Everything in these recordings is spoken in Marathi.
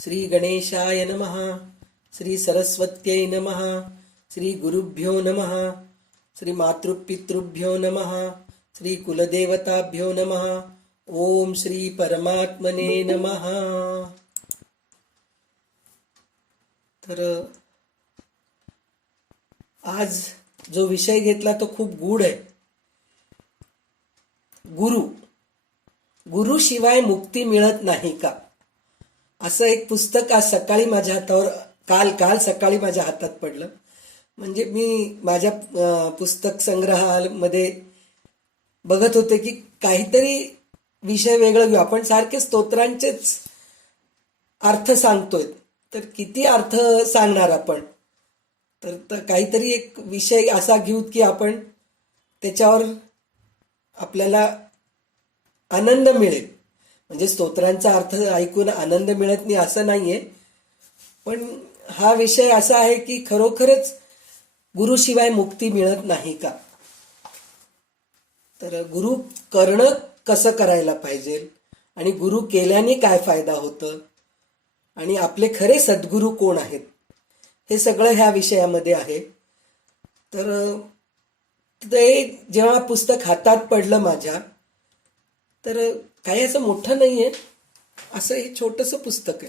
श्री गणेशाय नमः. श्री सरस्वत्यै नमः. श्री गुरुभ्यो नमः. श्री मातृपितृभ्यो नमः. श्री कुलदेवताभ्यो नमः. ओम श्री परमात्मने नमः. तर आज जो विषय घेतला तो खूप गूढ आहे. गुरु शिवाय मुक्ती मिळत नाही का, असं एक पुस्तक आज सकाळी माझ्या हातावर काल सकाळी माझ्या हातात पडलं. म्हणजे मी माझ्या पुस्तक संग्रहामध्ये बघत होते की काहीतरी विषय वेगळा घेऊ. आपण सारखे स्तोत्रांचेच अर्थ सांगतोय, तर किती अर्थ सांगणार आपण. तर काहीतरी एक विषय असा घेऊ की आपण त्याच्यावर आपल्याला आनंद मिळेल. म्हणजे स्तोत्रांचा अर्थ ऐकून आनंद मिळत नाही असं नाहीये, पण हा विषय असा आहे की खरोखरच गुरुशिवाय मुक्ती मिळत नाही का. तर गुरु करणं कसं करायला पाहिजे आणि गुरु केल्याने काय फायदा होतं आणि आपले खरे सद्गुरू कोण आहेत, हे सगळं ह्या विषयामध्ये आहे. तर ते जेव्हा पुस्तक हातात पडलं माझ्या, तर काही असं मोठं नाहीये, असं हे छोटंसं पुस्तक आहे.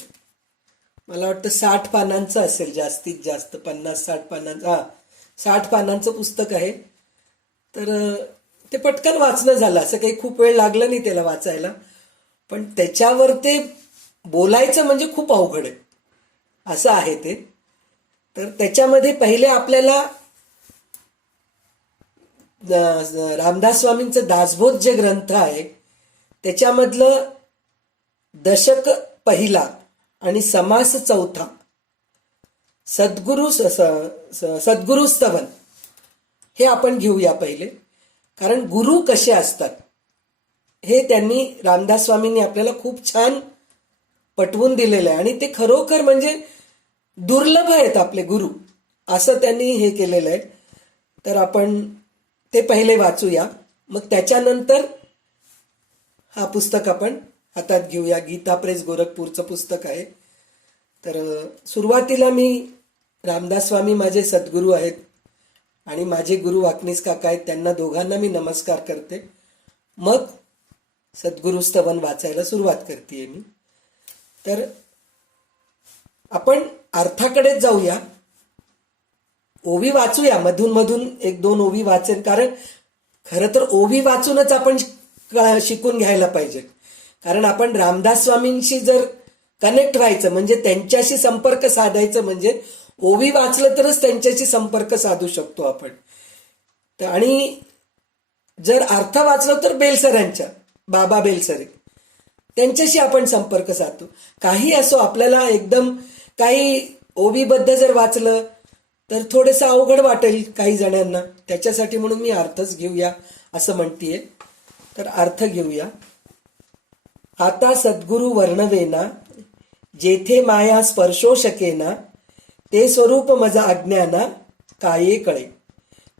मला वाटतं 60 पानांचं असेल, जास्तीत जास्त 50-60 पानांचं. 60 पानांचं पुस्तक आहे. तर ते पटकन वाचणं झालं, असं काही खूप वेळ लागला नाही त्याला वाचायला. पण त्याच्यावर ते बोलायचं म्हणजे खूप अवघड आहे, असं आहे ते. तर त्याच्यामध्ये पहिले आपल्याला रामदास स्वामींचं दासबोध जे ग्रंथ आहे त्याच्यामधलं दशक पहिला आणि समास चौथा, सद्गुरु स्तवन, हे आपण घेऊया पहिले. कारण गुरु कसे असतात हे त्यांनी रामदास स्वामींनी आपल्याला खूप छान पटवून दिलेलं आहे. आणि ते खरोखर म्हणजे दुर्लभ आहेत आपले गुरु, असं त्यांनी हे केलेलं आहे. तर आपण ते पहिले वाचूया, मग त्याच्यानंतर हा पुस्तक आपण हातात घेऊया. गीता प्रेस गोरखपूरचं पुस्तक आहे. तर सुरुवातीला मी रामदास स्वामी माझे सद्गुरू आहेत आणि माझे गुरु वाकनीस काका आहेत, त्यांना दोघांना मी नमस्कार करते. मग सद्गुरु स्तवन वाचायला सुरुवात करते मी. तर आपण अर्थाकडे जाऊया. ओवी वाचूया, मधून मधून 1-2 ओवी वाचेल. कारण खरं तर ओवी वाचूनच आपण शिकून घ्यायला पाहिजे. कारण आपण रामदास स्वामींशी जर कनेक्ट व्हायचं, म्हणजे त्यांच्याशी संपर्क साधायचं, म्हणजे ओवी वाचलं तरच त्यांच्याशी संपर्क साधू शकतो आपण. आणि जर अर्थ वाचलं तर बेलसरांच्या, बाबा बेलसरे, त्यांच्याशी आपण संपर्क साधतो. काही असो, आपल्याला एकदम काही ओवीबद्ध जर वाचलं तर थोडंसं अवघड वाटेल काही जणांना. त्याच्यासाठी म्हणून मी अर्थच घेऊया असं म्हणतीये. तर अर्थ घेऊया. आता सद्गुरु वर्णवेना, जेथे माया स्पर्शो शकेना, ते स्वरूप मज अज्ञाना काये कळे.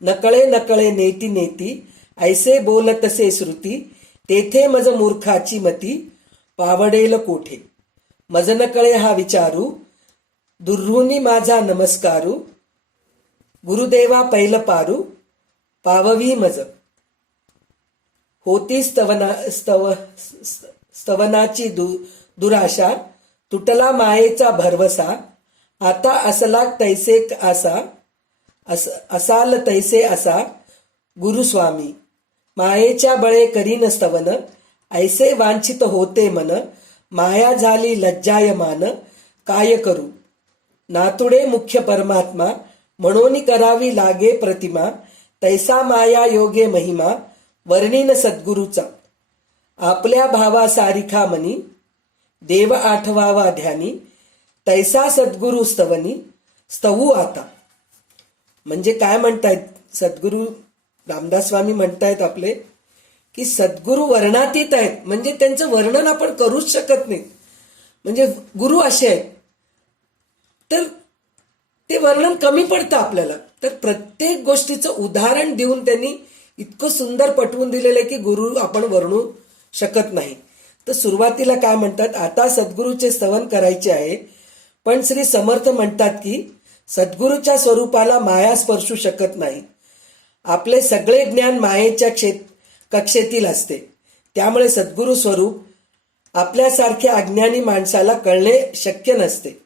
नकळे नकळे नेती नेती, ऐसे बोलतसे श्रुती, तेथे मज मूर्खाची मती, पावडेल कोठे. मज नकळे हा विचारू, दुर्रुनी माझा नमस्कारू, गुरुदेवा पैल पारू, पाववी मज. होती स्तवनाची दुराशा, तुटला मायेचा भरवसा, आता असला तैसे असा, असाल तैसे असा गुरुस्वामी. मायेच्या बळे करीन स्तवन, ऐसे वांछित होते मन, माया झाली लज्जायमान, काय करू. नातुडे मुख्य परमात्मा, म्हणून करावी लागे प्रतिमा, तैसा माया योगे महिमा, वर्णीन सद्गुरूचा. आपल्या भावा सारिखा मनी, देव आठवावा ध्यानी, तैसा सद्गुरु स्तवनी, स्तवू आता. म्हणजे काय म्हणतायत सद्गुरू रामदास स्वामी म्हणतायत आपले की सद्गुरू वर्णातीत आहेत. म्हणजे त्यांचं वर्णन आपण करूच शकत नाही. म्हणजे गुरु असे आहेत, तर ते वर्णन कमी पडतं आपल्याला. तर प्रत्येक गोष्टीचं उदाहरण देऊन त्यांनी इतकं सुंदर पटवून दिलेलं आहे की गुरु आपण वर्णू शकत नाही. तर सुरुवातीला काय म्हणतात, आता सद्गुरूचे स्तवन करायचे आहे, पण श्री समर्थ म्हणतात की सद्गुरूच्या स्वरूपाला माया स्पर्शू शकत नाही. आपले सगळे ज्ञान मायेच्या कक्षेतील असते. त्यामुळे सद्गुरू स्वरूप आपल्यासारख्या अज्ञानी माणसाला कळणे शक्य नसते.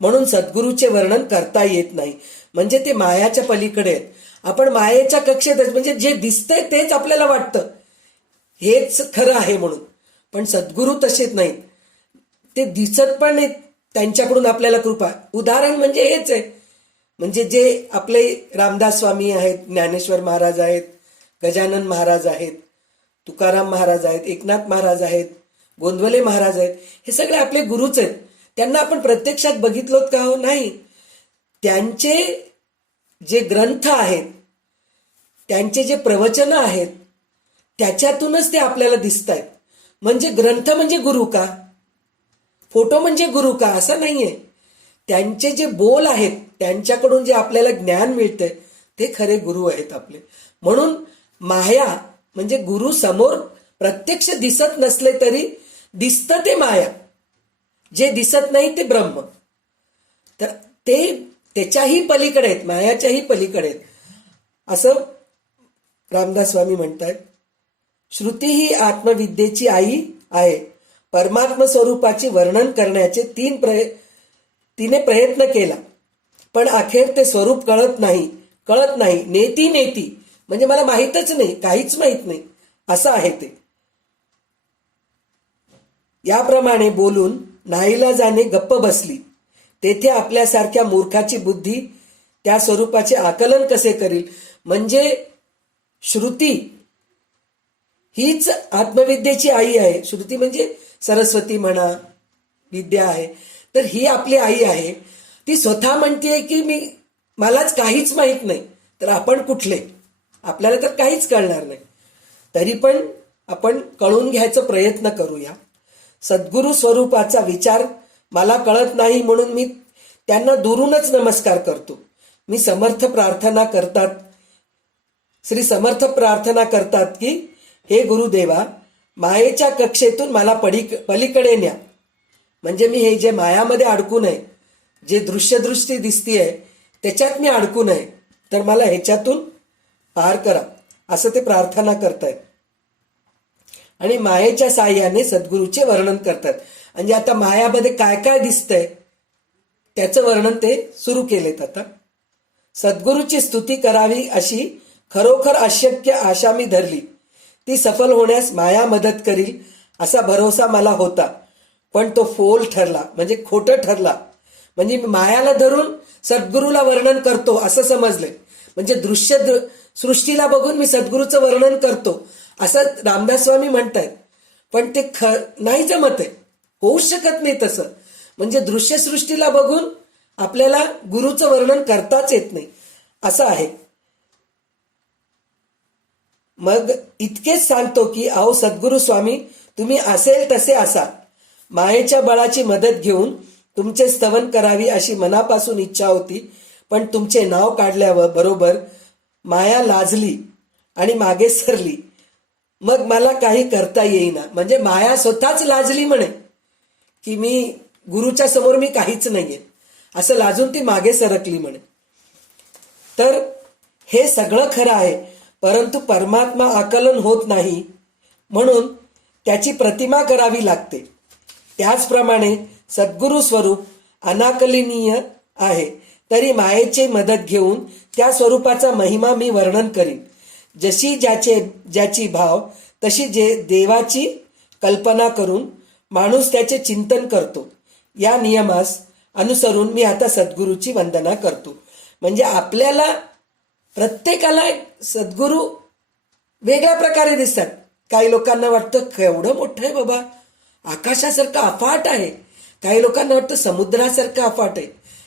म्हणून सद्गुरूचे वर्णन करता येत नाही. म्हणजे ते मायाच्या पलीकडे आहेत. आपण मायेच्या कक्षेतच, म्हणजे जे दिसतंय तेच आपल्याला वाटतं हेच खरं आहे म्हणून. पण सद्गुरू तसेच नाहीत. ते दिसत पण नाहीत, त्यांच्याकडून आपल्याला कृपा. उदाहरण म्हणजे हेच आहे. म्हणजे जे आपले रामदास स्वामी आहेत, ज्ञानेश्वर महाराज आहेत, गजानन महाराज आहेत, तुकाराम महाराज आहेत, एकनाथ महाराज आहेत, गोंदवले महाराज आहेत, हे सगळे आपले गुरुच आहेत. त्यांना आपण प्रत्यक्षात बघितलोत का? हो, नाही. त्यांचे जे ग्रंथ आहेत, त्यांचे जे प्रवचन आहेत, त्याच्यातूनच ते आपल्याला दिसत आहेत. म्हणजे ग्रंथ म्हणजे गुरु का? फोटो म्हणजे गुरु का? असं नाहीये. त्यांचे जे बोल आहेत, त्यांच्याकडून जे आपल्याला ज्ञान मिळतंय, ते खरे गुरु आहेत आपले. म्हणून माया म्हणजे गुरु समोर प्रत्यक्ष दिसत नसले तरी दिसतं ते माया. जे दिसत नाही ते ब्रह्म. तर ते त्याच्याही पलीकडे आहेत, मायाच्याही पलीकडे आहेत, असं रामदास स्वामी म्हणतात. श्रुती ही आत्मविद्येची आई आहे. परमात्म स्वरूपाचे वर्णन करण्याचे तिने प्रयत्न केला, पण अखेर ते स्वरूप कळत नाही. नेती म्हणजे मला माहीतच नाही, काहीच माहीत नाही, असं आहे ते. याप्रमाणे बोलून नाईलाजाने गप्प बसली. तेथे आपल्यासारख्या मूर्खाची बुद्धी त्या स्वरूपाचे आकलन कसे करील? म्हणजे श्रुती हीच आत्मविद्येची आई आहे. श्रुती म्हणजे सरस्वती म्हणा, विद्या आहे. तर ही आपली आई आहे. ती स्वतः म्हणतेय की मलाच काहीच माहीत नाही. तर आपण कुठले? आपल्याला तर काहीच कळणार नाही. तरी पण आपण कळून घ्यायचा प्रयत्न करूया. सद्गुरू स्वरूपाचा विचार मला कळत नाही म्हणून मी त्यांना दुरूनच नमस्कार करतो. मी श्री समर्थ प्रार्थना करतात की हे गुरुदेवा, मायेच्या कक्षेतून मला पलीकडे न्या. म्हणजे मी हे जे मायामध्ये अडकू नये, जे दृश्यदृष्टी दिसतीये त्याच्यात मी अडकू नये, तर मला ह्याच्यातून पार करा, असं ते प्रार्थना करतायत. आणि मायेच्या साह्याने सद्गुरूचे वर्णन करतात. म्हणजे आता मायामध्ये काय काय दिसतंय त्याचं वर्णन ते सुरू केलेत. आता सद्गुरूची स्तुती करावी अशी खरोखर अशक्य आशा मी धरली. ती सफल होण्यास माया मदत करील असा भरोसा मला होता, पण तो फोल ठरला, म्हणजे खोटं ठरला. म्हणजे मी मायाला धरून सद्गुरूला वर्णन करतो असं समजले. म्हणजे सृष्टीला बघून मी सद्गुरूचं वर्णन करतो असं रामदास स्वामी म्हणतायत. पण ते नाही जमत आहे, होऊच शकत नाही तसं. म्हणजे दृश्यसृष्टीला बघून आपल्याला गुरुचं वर्णन करताच येत नाही, असं आहे. मग इतकेच सांगतो की अहो सद्गुरू स्वामी, तुम्ही असेल तसे असा. मायेच्या बळाची मदत घेऊन तुमचे स्तवन करावी अशी मनापासून इच्छा होती, पण तुमचे नाव काढल्यावर बरोबर माया लाजली आणि मागे सरली. मग मला काही करता येईना. म्हणजे माया स्वतःच लाजली म्हणे की गुरुच्या समोर मी काहीच नाहीये, असं लाजून ती मागे सरकली म्हणे. तर हे सगळं खरं आहे, परंतु परमात्मा आकलन होत नाही म्हणून त्याची प्रतिमा करावी लागते. त्याचप्रमाणे सद्गुरू स्वरूप अनाकलनीय आहे, तरी मायेची मदत घेऊन त्या स्वरूपाचा महिमा मी वर्णन करीन. जशी ज्याची भाव तशी देवाची कल्पना करून माणूस त्याचे चिंतन करतो. या नियमास अनुसरून मी आता सद्गुरूची वंदना करतो. म्हणजे आपल्याला प्रत्येकाला सद्गुरू वेगळ्या प्रकारे दिसतात. काही लोकांना वाटतं केवढं मोठं आहे बाबा, आकाशासारखं अफाट आहे. काही लोकांना वाटतं समुद्रासारखं अफाट आहे.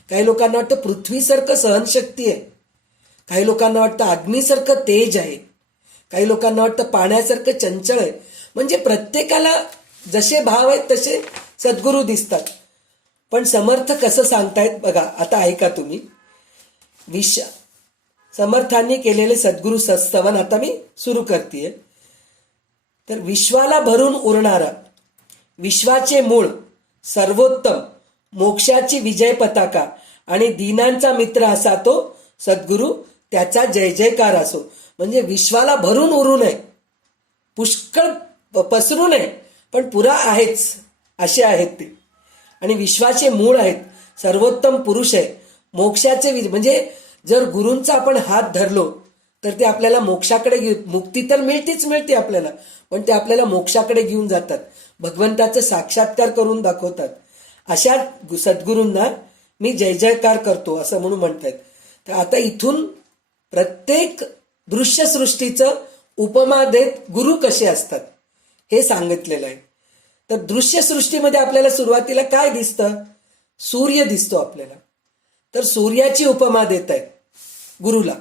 काही लोकांना वाटतं पृथ्वीसारखं सहनशक्ती आहे. काही लोकांना वाटतं अग्नीसारखं तेज आहे. काही लोकांना वाटतं पाण्यासारखं चंचल आहे. म्हणजे प्रत्येकाला जसे भाव आहेत तसे सद्गुरू दिसतात. पण समर्थ कसं सांगतायत बघा. आता ऐका तुम्ही. समर्थांनी केलेले सद्गुरू स्तवन आता मी सुरू करतेय. तर विश्वाला भरून उरणारा विश्वाचे मूळ, सर्वोत्तम, मोक्षाची विजय पताका आणि दीनांचा मित्र असा तो सद्गुरू, त्याचा जय जयकार असो. म्हणजे विश्वाला भरून उरू नये, पुष्कळ पसरू नये, पण पुरा आहेच असे आहेत ते. आणि विश्वाचे मूळ आहेत, सर्वोत्तम पुरुष आहे, मोक्षाचे म्हणजे जर गुरूंचा आपण हात धरलो तर ते आपल्याला मोक्षाकडे मुक्ती तर मिळतीच मिळते आपल्याला, पण ते आपल्याला मोक्षाकडे घेऊन जातात, भगवंताचं साक्षात्कार करून दाखवतात. अशा सद्गुरूंना मी जय जयकार करतो असं म्हणून म्हणतात. तर आता इथून प्रत्येक दृश्यसृष्टीचं उपमा देत गुरु कसे असतात हे सांगितलेलं आहे. तर दृश्यसृष्टीमध्ये आपल्याला सुरुवातीला काय दिसतं? सूर्य दिसतो आपल्याला. तर सूर्याची उपमा देत आहेत गुरुला.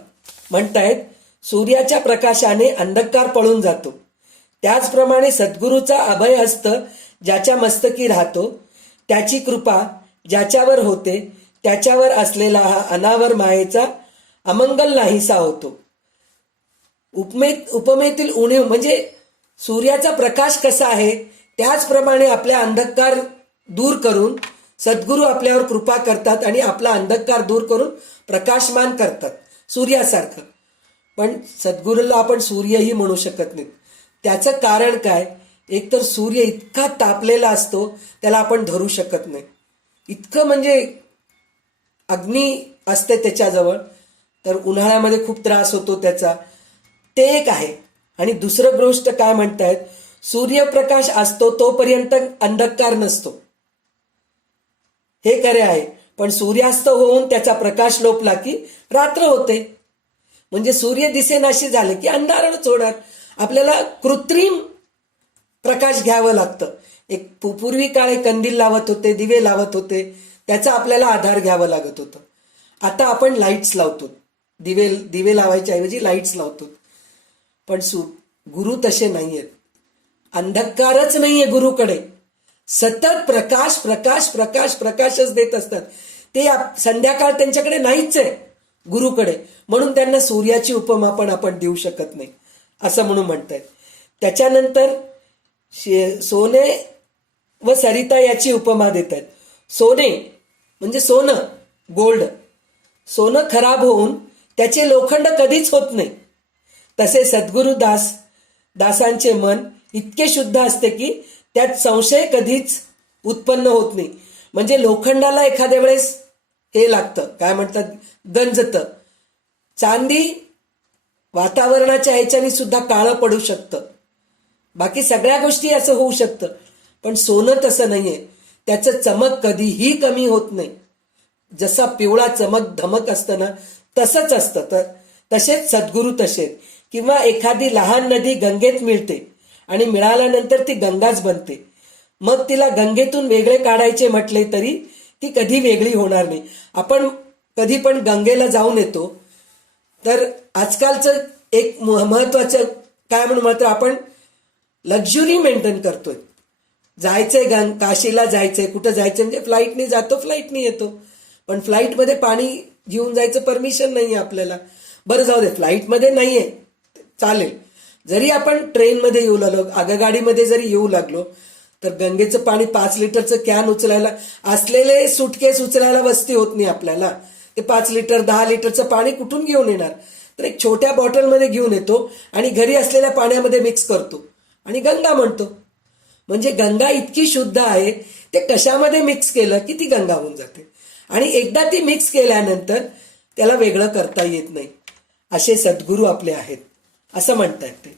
म्हणतायत सूर्याच्या प्रकाशाने अंधकार पळून जातो, त्याचप्रमाणे सद्गुरूचा अभय हस्त ज्याच्या मस्तकी राहतो, त्याची कृपा ज्याच्यावर होते त्याच्यावर असलेला हा अनावर मायेचा अमंगल नाहीसा होतो. उपमेतील उणीव म्हणजे सूर्याचा प्रकाश कसा आहे त्याचप्रमाणे आपल्या अंधकार दूर करून सद्गुरू आपल्यावर कृपा करतात आणि आपला अंधकार दूर करून प्रकाशमान करतात सूर्यासारखं. पण सद्गुरूला आपण सूर्यही म्हणू शकत नाही. त्याचं कारण काय? एकतर सूर्य इतका तापलेला असतो त्याला आपण धरू शकत नाही, इतकं म्हणजे अग्नी असते त्याच्याजवळ, तर उन्हाळ्यामध्ये खूप त्रास होतो त्याचा, ते एक आहे. आणि दुसरं गोष्ट काय म्हणतायत, सूर्यप्रकाश असतो तोपर्यंत अंधकार नसतो, हे खरे आहे. पण सूर्यास्त होऊन त्याचा प्रकाश लोपला की रात्र होते. म्हणजे सूर्य दिसेनाशी झाले की अंधारच होणार. आपल्याला कृत्रिम प्रकाश घ्यावं लागतं. एक पूर्वी काळे कंदील लावत होते, दिवे लावत होते, त्याचा आपल्याला आधार घ्यावं लागत होतं. आता आपण लाईट्स लावतो, दिवे लावायच्या ऐवजी लाईट्स लावतो. पण गुरु तसे नाहीयेत, अंधकारच नाहीये गुरुकडे, सतत प्रकाश प्रकाश प्रकाश प्रकाशच देत असतात ते. संध्याकाळ त्यांच्याकडे नाहीच आहे गुरुकडे, म्हणून त्यांना सूर्याची उपमा पण आपण देऊ शकत नाही असं म्हणून म्हणतायत. त्याच्यानंतर सोने व सरिता याची उपमा देत आहेत. सोने म्हणजे सोनं, गोल्ड. सोनं खराब होऊन त्याचे लोखंड कधीच होत नाही, तसे सद्गुरू दासांचे मन इतके शुद्ध असते की त्यात संशय कधीच उत्पन्न होत नाही. म्हणजे लोखंडाला एखाद्या वेळेस हे लागतं, काय म्हणतात, गंजतं. चांदी वातावरणाच्या ह्याच्याने सुद्धा काळं पडू शकतं, बाकी सगळ्या गोष्टी असं होऊ शकतं. पण सोनं तसं नाहीये, त्याचं चमक कधीही कमी होत नाही. जसा पिवळा चमक धमक असतं ना तसंच असतं. तर तसेच सद्गुरू तसेच. किंवा एखादी लहान नदी गंगेत मिळते आणि मिळाल्यानंतर ती गंगाच बनते, मग तिला गंगेतून वेगळे काढायचे म्हटले तरी ती कधी वेगळी होणार नाही. आपण कधी पण गंगेला जाऊन येतो, तर आजकालचं एक महत्वाचं काय म्हणून मात्र आपण लक्झुरी मेंटेन करतोय. जायचंय काशीला जायचंय, कुठं जायचं म्हणजे फ्लाईटने जातो, फ्लाईटने येतो. पण फ्लाईटमध्ये पाणी घेऊन जायचं परमिशन नाहीये आपल्याला. बरं जाऊ दे, फ्लाईटमध्ये नाहीये चालेल, जरी आपण ट्रेनमध्ये येऊ लागलो, आगगाडीमध्ये जरी येऊ लागलो, तर गंगेचं पाणी 5 लिटरचं कॅन उचलायला, असलेले सुटकेस उचलायला वस्ती होत नाही आपल्याला. ते 5 लिटर 10 लिटरचं पाणी कुठून घेऊन येणार? तर एक छोट्या बॉटलमध्ये घेऊन येतो आणि घरी असलेल्या पाण्यामध्ये मिक्स करतो आणि गंगा म्हणतो. म्हणजे गंगा इतकी शुद्ध आहे, ते कशामध्ये मिक्स केलं की ती गंगा होऊन जाते. आणि एकदा ती मिक्स केल्यानंतर त्याला वेगळं करता येत नाही. असे सद्गुरू आपले आहेत असं म्हणतात ते.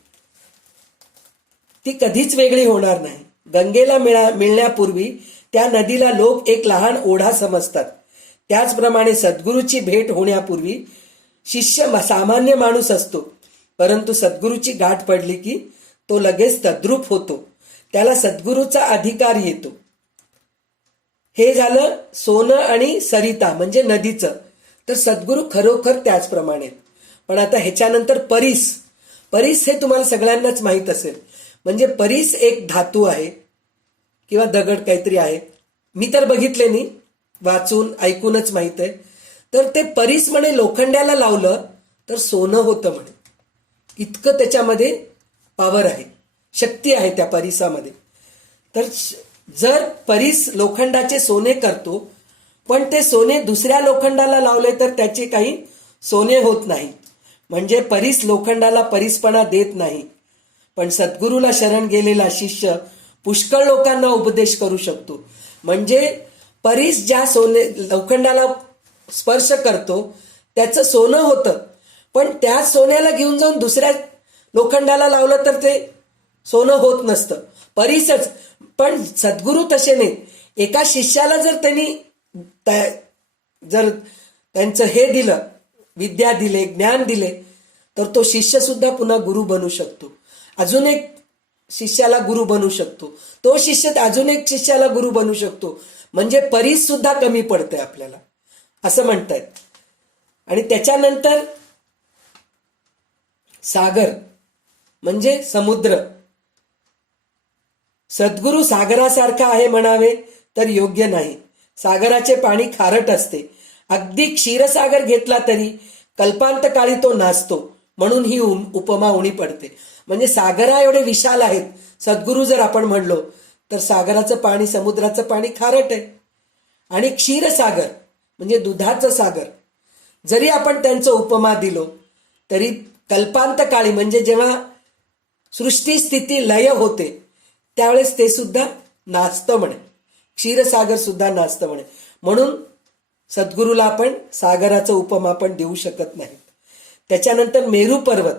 ती कधीच वेगळी होणार नाही. गंगेला मिळण्यापूर्वी त्या नदीला लोक एक लहान ओढा समजतात, त्याचप्रमाणे सद्गुरूची भेट होण्यापूर्वी शिष्य सामान्य माणूस असतो, परंतु सद्गुरूची गाठ पडली की तो लगेच तद्रूप होतो, त्याला सद्गुरूचा अधिकार येतो. हे झालं सोनं आणि सरिता म्हणजे नदीचं. तर सद्गुरू खरोखर त्याचप्रमाणे. पण आता ह्याच्यानंतर परीस हे तुम्हाला सगळ्यांनाच माहीत असेल. म्हणजे परीस एक धातू आहे किंवा दगड काहीतरी आहे. मी तर बघितले नाही, वाचून ऐकूनच माहित आहे. तर ते परीस म्हणे लोखंड्याला लावलं तर सोनं होतं म्हणे. इतकं त्याच्यामध्ये पॉवर आहे, शक्ती आहे त्या परिसामध्ये. तर जर परीस लोखंडाचे सोने करतो, पण ते सोने दुसऱ्या लोखंडाला लावले तर त्याचे काही सोने होत नाही. म्हणजे परीस लोखंडाला परीसपणा देत नाही. पण सद्गुरूला शरण गेलेला शिष्य पुष्कळ लोकांना उपदेश करू शकतो. म्हणजे परीस ज्या लोखंडाला स्पर्श करतो त्याचं सोनं होतं, पण त्या सोन्याला घेऊन जाऊन दुसऱ्या लोखंडाला लावलं तर ते सोनं होत नसतं, परीसच. पण सद्गुरू तसे नाही. एका शिष्याला जर त्यांनी जर त्यांचं हे दिलं, विद्या दिले, ज्ञान दिले, तर तो शिष्य सुद्धा पुन्हा गुरु बनू शकतो. अजून एक शिष्याला गुरु बनू शकतो, तो शिष्य अजून एक शिष्याला गुरु बनू शकतो. म्हणजे परीस सुद्धा कमी पडते आपल्याला, असं म्हणतायत. आणि त्याच्यानंतर सागर म्हणजे समुद्र. सद्गुरू सागरासारखा आहे म्हणावे तर योग्य नाही. सागराचे पाणी खारट असते. अगदी क्षीरसागर घेतला तरी कल्पांतकाळी तो नाचतो, म्हणून ही उपमा उणी पडते. म्हणजे सागरा एवढे विशाल आहेत. सद्गुरू जर आपण म्हणलो तर सागराचं पाणी, समुद्राचं पाणी खारट आहे. आणि क्षीरसागर म्हणजे दुधाचं सागर, जरी आपण त्यांचं उपमा दिलो तरी कल्पांतकाळी म्हणजे जेव्हा सृष्टी स्थिती लय होते त्यावेळेस ते सुद्धा नाचतं म्हणे, क्षीरसागर सुद्धा नाचतं म्हणे. म्हणून सद्गुरूला आपण सागराचं उपमा पण देऊ शकत नाही. त्याच्यानंतर मेरू पर्वत.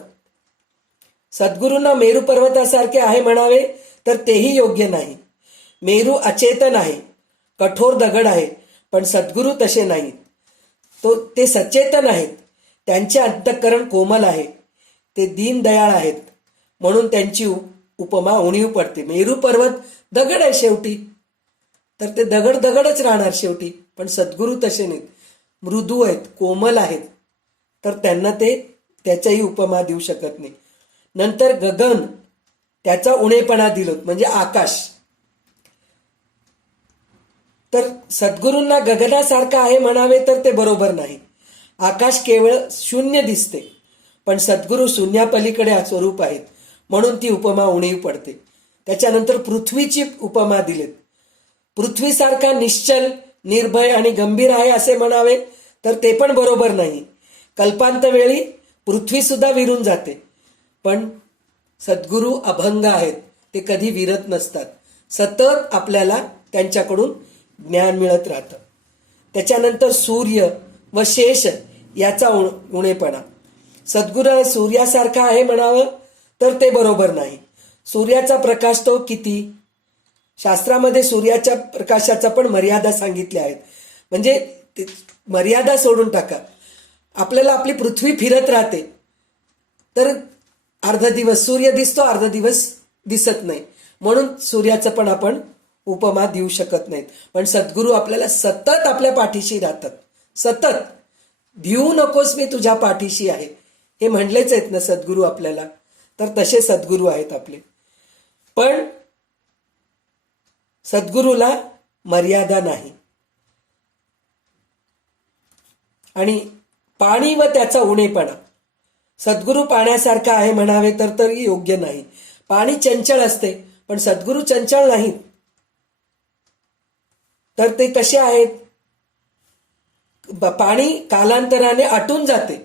सद्गुरूंना मेरू पर्वतासारखे आहे म्हणावे तर तेही योग्य नाही. मेरू अचेतन आहे, कठोर दगड आहे, पण सद्गुरू तसे नाहीत. ते सचेतन आहेत. त्यांचे अंतःकरण कोमल आहे. ते दीनदयाळ आहेत, म्हणून त्यांची उपमा उणीव पडते. मेरू पर्वत दगड आहे शेवटी, तर ते दगड दगडच राहणार शेवटी. पण सद्गुरू तसे नाहीत, मृदू आहेत, कोमल आहेत, तर त्यांना त्याच्याही उपमा देऊ शकत नाही. नंतर गगन, त्याचा उणेपणा दिलो म्हणजे आकाश. तर सद्गुरूंना गगनासारखं आहे म्हणावे तर ते बरोबर नाही. आकाश केवळ शून्य दिसते, पण सद्गुरू शून्यापलीकडे स्वरूप आहेत, म्हणून ती उपमा उणीव पडते. त्याच्यानंतर पृथ्वीची उपमा दिलीत. पृथ्वीसारखा निश्चल, निर्भय आणि गंभीर आहे असे म्हणावे तर ते पण बरोबर नाही. कल्पांत वेळी पृथ्वी सुद्धा विरून जाते, पण सद्गुरू अभंग आहेत, ते कधी विरत नसतात. सतत आपल्याला त्यांच्याकडून ज्ञान मिळत राहतं. त्याच्यानंतर सूर्य व शेष याचा उणेपणा. सद्गुरू सूर्यासारखा आहे म्हणावं तर ते बरोबर नाही. सूर्याचा प्रकाश तो किती, शास्त्रामध्ये सूर्याच्या प्रकाशाचा पण मर्यादा सांगितल्या आहेत. म्हणजे मर्यादा सोडून टाका. आपल्याला आपली पृथ्वी फिरत राहते, तर अर्धा दिवस सूर्य दिसतो, अर्धा दिवस दिसत नाही, म्हणून सूर्याचं पण आपण उपमा देऊ शकत नाहीत. पण सद्गुरू आपल्याला सतत आपल्या पाठीशी राहतात. सतत भिवू नकोस, मी तुझ्या पाठीशी आहे, हे म्हणलेच आहेत ना सद्गुरू आपल्याला. तर तसे सद्गुरू आहेत आपले. पण सद्गुरूला मर्यादा नाही. आणि पाणी व त्याचा उणेपणा. सद्गुरू पाण्यासारखा आहे म्हणावे तर तरी योग्य नाही. पाणी चंचल असते, पण सद्गुरू चंचल नाहीत. तर ते कसे आहेत, पाणी कालांतराने आटून जाते.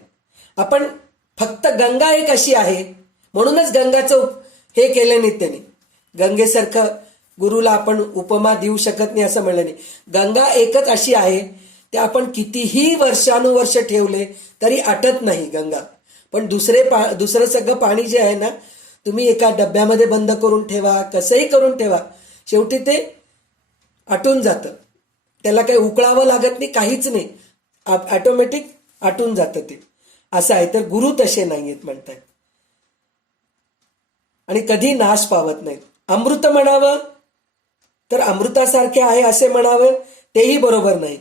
आपण फक्त गंगा एक अशी आहे, म्हणूनच गंगाचं हे केलं नाही त्यांनी. गंगेसारखं गुरुला आपण उपमा देऊ शकत नाही असं म्हणलं नाही. गंगा एकच अशी आहे, ते आपण कितीही वर्षानुवर्ष ठेवले तरी आटत नाही गंगा. पण दुसरं सगळं पाणी जे आहे ना, तुम्ही एका डब्यामध्ये बंद करून ठेवा, कसंही करून ठेवा, शेवटी ते आटून जातं. त्याला काही उकळावं लागत नाही, काहीच नाही, ऑटोमॅटिक आटून जातं ते. असं आहे. तर गुरु तसे नाहीयेत म्हणतायत, आणि कधी नाश पावत नाहीत. अमृत म्हणावं तर अमृतासारखे आहे असे म्हणावं तेही बरोबर नाही.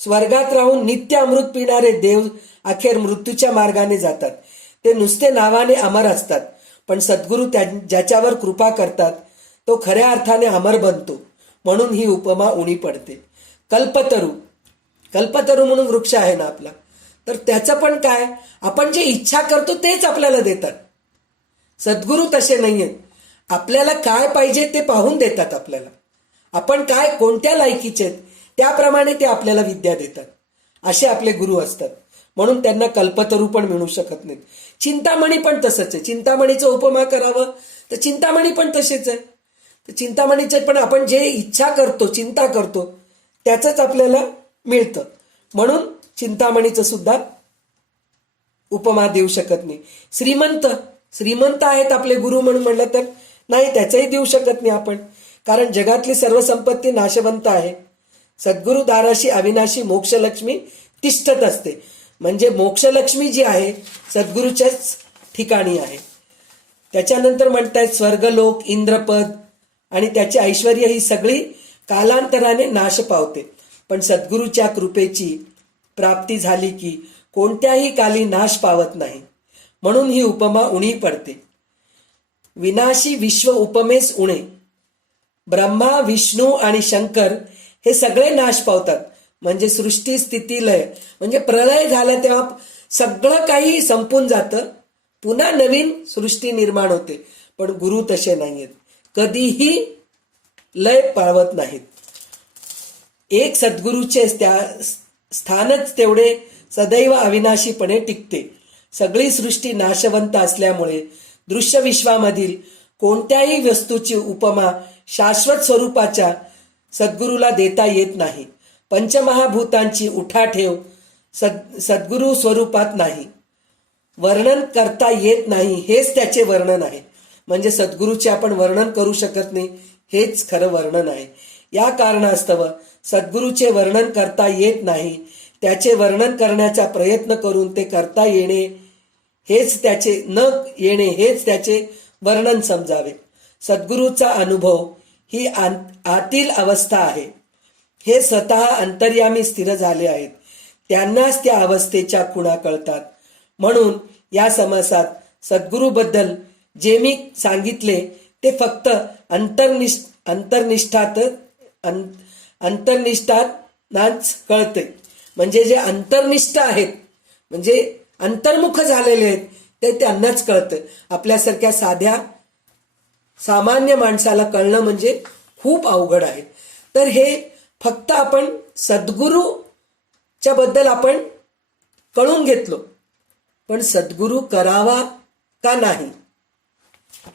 स्वर्गात राहून नित्य अमृत पिणारे देव अखेर मृत्यूच्या मार्गाने जातात. ते नुसते नावाने अमर असतात, पण सद्गुरू ज्याच्यावर कृपा करतात तो खऱ्या अर्थाने अमर बनतो, म्हणून ही उपमा उणी पडते. कल्पतरू म्हणून वृक्ष आहे ना आपला, तर त्याचं पण काय, आपण जे इच्छा करतो तेच आपल्याला देतात. सद्गुरू तसे नाहीयेत. आपल्याला काय पाहिजे ते पाहून देतात आपल्याला. आपण काय कोणत्या लायकीचे आहेत त्याप्रमाणे ते आपल्याला विद्या देतात. असे आपले गुरु असतात. म्हणून त्यांना कल्पतरू पण मिळू शकत नाहीत. चिंतामणी पण तसंच आहे. चिंतामणीचं उपमा करावं तर चिंतामणी पण तसेच आहे. तर चिंतामणीचं पण आपण जे इच्छा करतो, चिंता करतो त्याचंच आपल्याला मिळतं. म्हणून चिंतामणीचं सुद्धा उपमा देऊ शकत नाही. श्रीमंत आहेत आपले गुरु म्हणून म्हणलं तर नाही, त्याचंही देऊ शकत नाही आपण. कारण जगातली सर्व संपत्ती नाशवंत आहे. सद्गुरु दाराशी अविनाशी मोक्षलक्ष्मी तिष्ठत असते. म्हणजे मोक्षलक्ष्मी जी आहे सद्गुरूच्याच ठिकाणी आहे. त्याच्यानंतर म्हणतायत स्वर्गलोक, इंद्रपद आणि त्याची ऐश्वर्य ही सगळी कालांतराने नाश पावते, पण सद्गुरूच्या कृपेची प्राप्ती झाली की कोणत्याही काली नाश पावत नाही. म्हणून ही उपमा उणी पडते. विनाशी विश्व उपमेस उणे. ब्रह्मा, विष्णू आणि शंकर हे सगळे नाश पावतात. म्हणजे सृष्टी स्थिती लय, म्हणजे प्रलय झाला तेव्हा सगळं काही संपून जातं, पुन्हा नवीन सृष्टी निर्माण होते. पण गुरु तसे नाहीयेत, कधीही लय पाळवत नाहीत. एक सद्गुरूचे त्या स्थानच तेवढे सदैव अविनाशीपणे टिकते. सगळी सृष्टी नाशवंत असल्यामुळे दृश्य विश्वामधील कोणत्याही वस्तूची उपमा शाश्वत स्वरूपाच्या सद्गुरूला देता येत नाही. पंचमहाभूतांची उठाठेव सद्गुरू स्वरूपात नाही, वर्णन करता येत नाही. हेच त्याचे वर्णन आहे. म्हणजे सद्गुरूचे आपण वर्णन करू शकत नाही, हेच खरं वर्णन आहे. या कारणास्तव सद्गुरूचे वर्णन करता येत नाही. त्याचे वर्णन करण्याचा प्रयत्न करून ते करता येणे हेच त्याचे न येणे हेच त्याचे वर्णन समजावे. सद्गुरूचा अनुभव ही आतील अवस्था आहे. हे स्वतः अंतर्यामी स्थिर झाले आहेत, त्यांनाच त्या अवस्थेच्या खुणा कळतात. म्हणून या समासात सद्गुरूबद्दल जे मी सांगितले ते फक्त अंतर्निष्ठात कळते. म्हणजे जे अंतर्निष्ठ आहेत, म्हणजे अंतर्मुख झालेले आहेत, ते त्यांनाच कळतं. आपल्यासारख्या साध्या सामान्य माणसाला कळणं म्हणजे खूप अवघड आहे. तर हे फक्त आपण सद्गुरूच्या बद्दल आपण कळून घेतलो, पण सद्गुरू करावा का नाही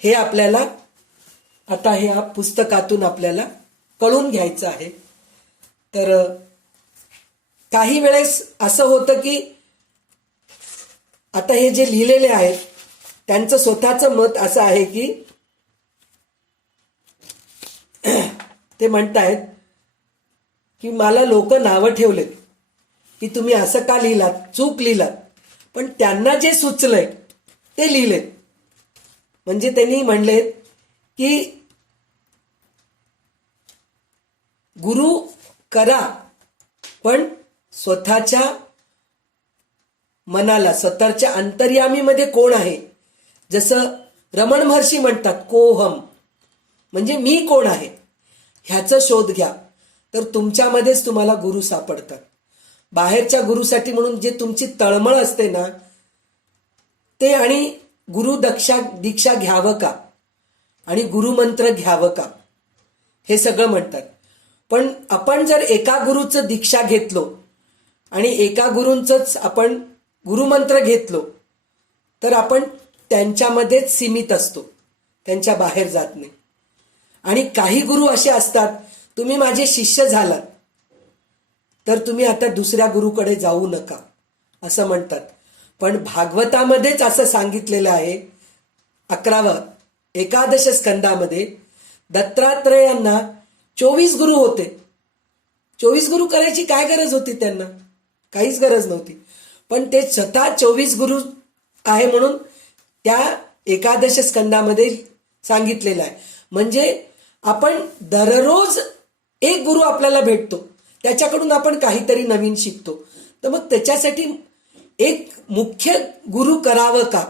हे आपल्याला आता ह्या पुस्तकातून आपल्याला कळून घ्यायचं आहे. तर काही वेळेस असं होतं की आता हे जे लिहिलेले आहेत त्यांचं स्वतःचं मत असं आहे की ते म्हणतायत की मला लोक नावं ठेवलेत की तुम्ही असं का लिहिलात, चूक लिहिलात. पण त्यांना जे सुचलंय ते लिहिलेत. म्हणजे त्यांनी म्हणलेत की गुरु करा, पण स्वतःच्या मनाला, स्वतःच्या अंतर्यामीमध्ये कोण आहे. जसं रमण महर्षी म्हणतात कोहम, म्हणजे मी कोण आहे ह्याचा शोध घ्या, तर तुमच्यामध्येच तुम्हाला गुरु सापडतात. बाहेरच्या गुरुसाठी म्हणून जे तुमची तळमळ असते ना ते, आणि गुरु दीक्षा घ्यावं का आणि गुरुमंत्र घ्यावं का हे सगळं म्हणतात. पण आपण जर एका गुरुचं दीक्षा घेतलो आणि एका गुरूंचंच आपण गुरुमंत्र घेतलो तर आपण त्यांच्यामध्येच सीमित असतो, त्यांच्या बाहेर जात नाही. आणि काही गुरु असे असतात, तुम्ही माझे शिष्य झालात तर तुम्ही आता दुसऱ्या गुरुकडे जाऊ नका असं म्हणतात. पण भागवतामध्येच असं सांगितलेलं आहे 11व्या 11 स्कंदामध्ये दत्तात्रेयांना 24 गुरु होते. 24 गुरु करायची काय गरज होती त्यांना, काहीच गरज नव्हती. पण ते स्वतः 24 गुरु आहे म्हणून त्या 11 स्कंदामध्ये सांगितलेलं आहे. म्हणजे आपण दररोज एक गुरु आपल्याला भेटतो, त्याच्याकडून आपण काहीतरी नवीन शिकतो. तर मग त्याच्यासाठी एक मुख्य गुरु करावं का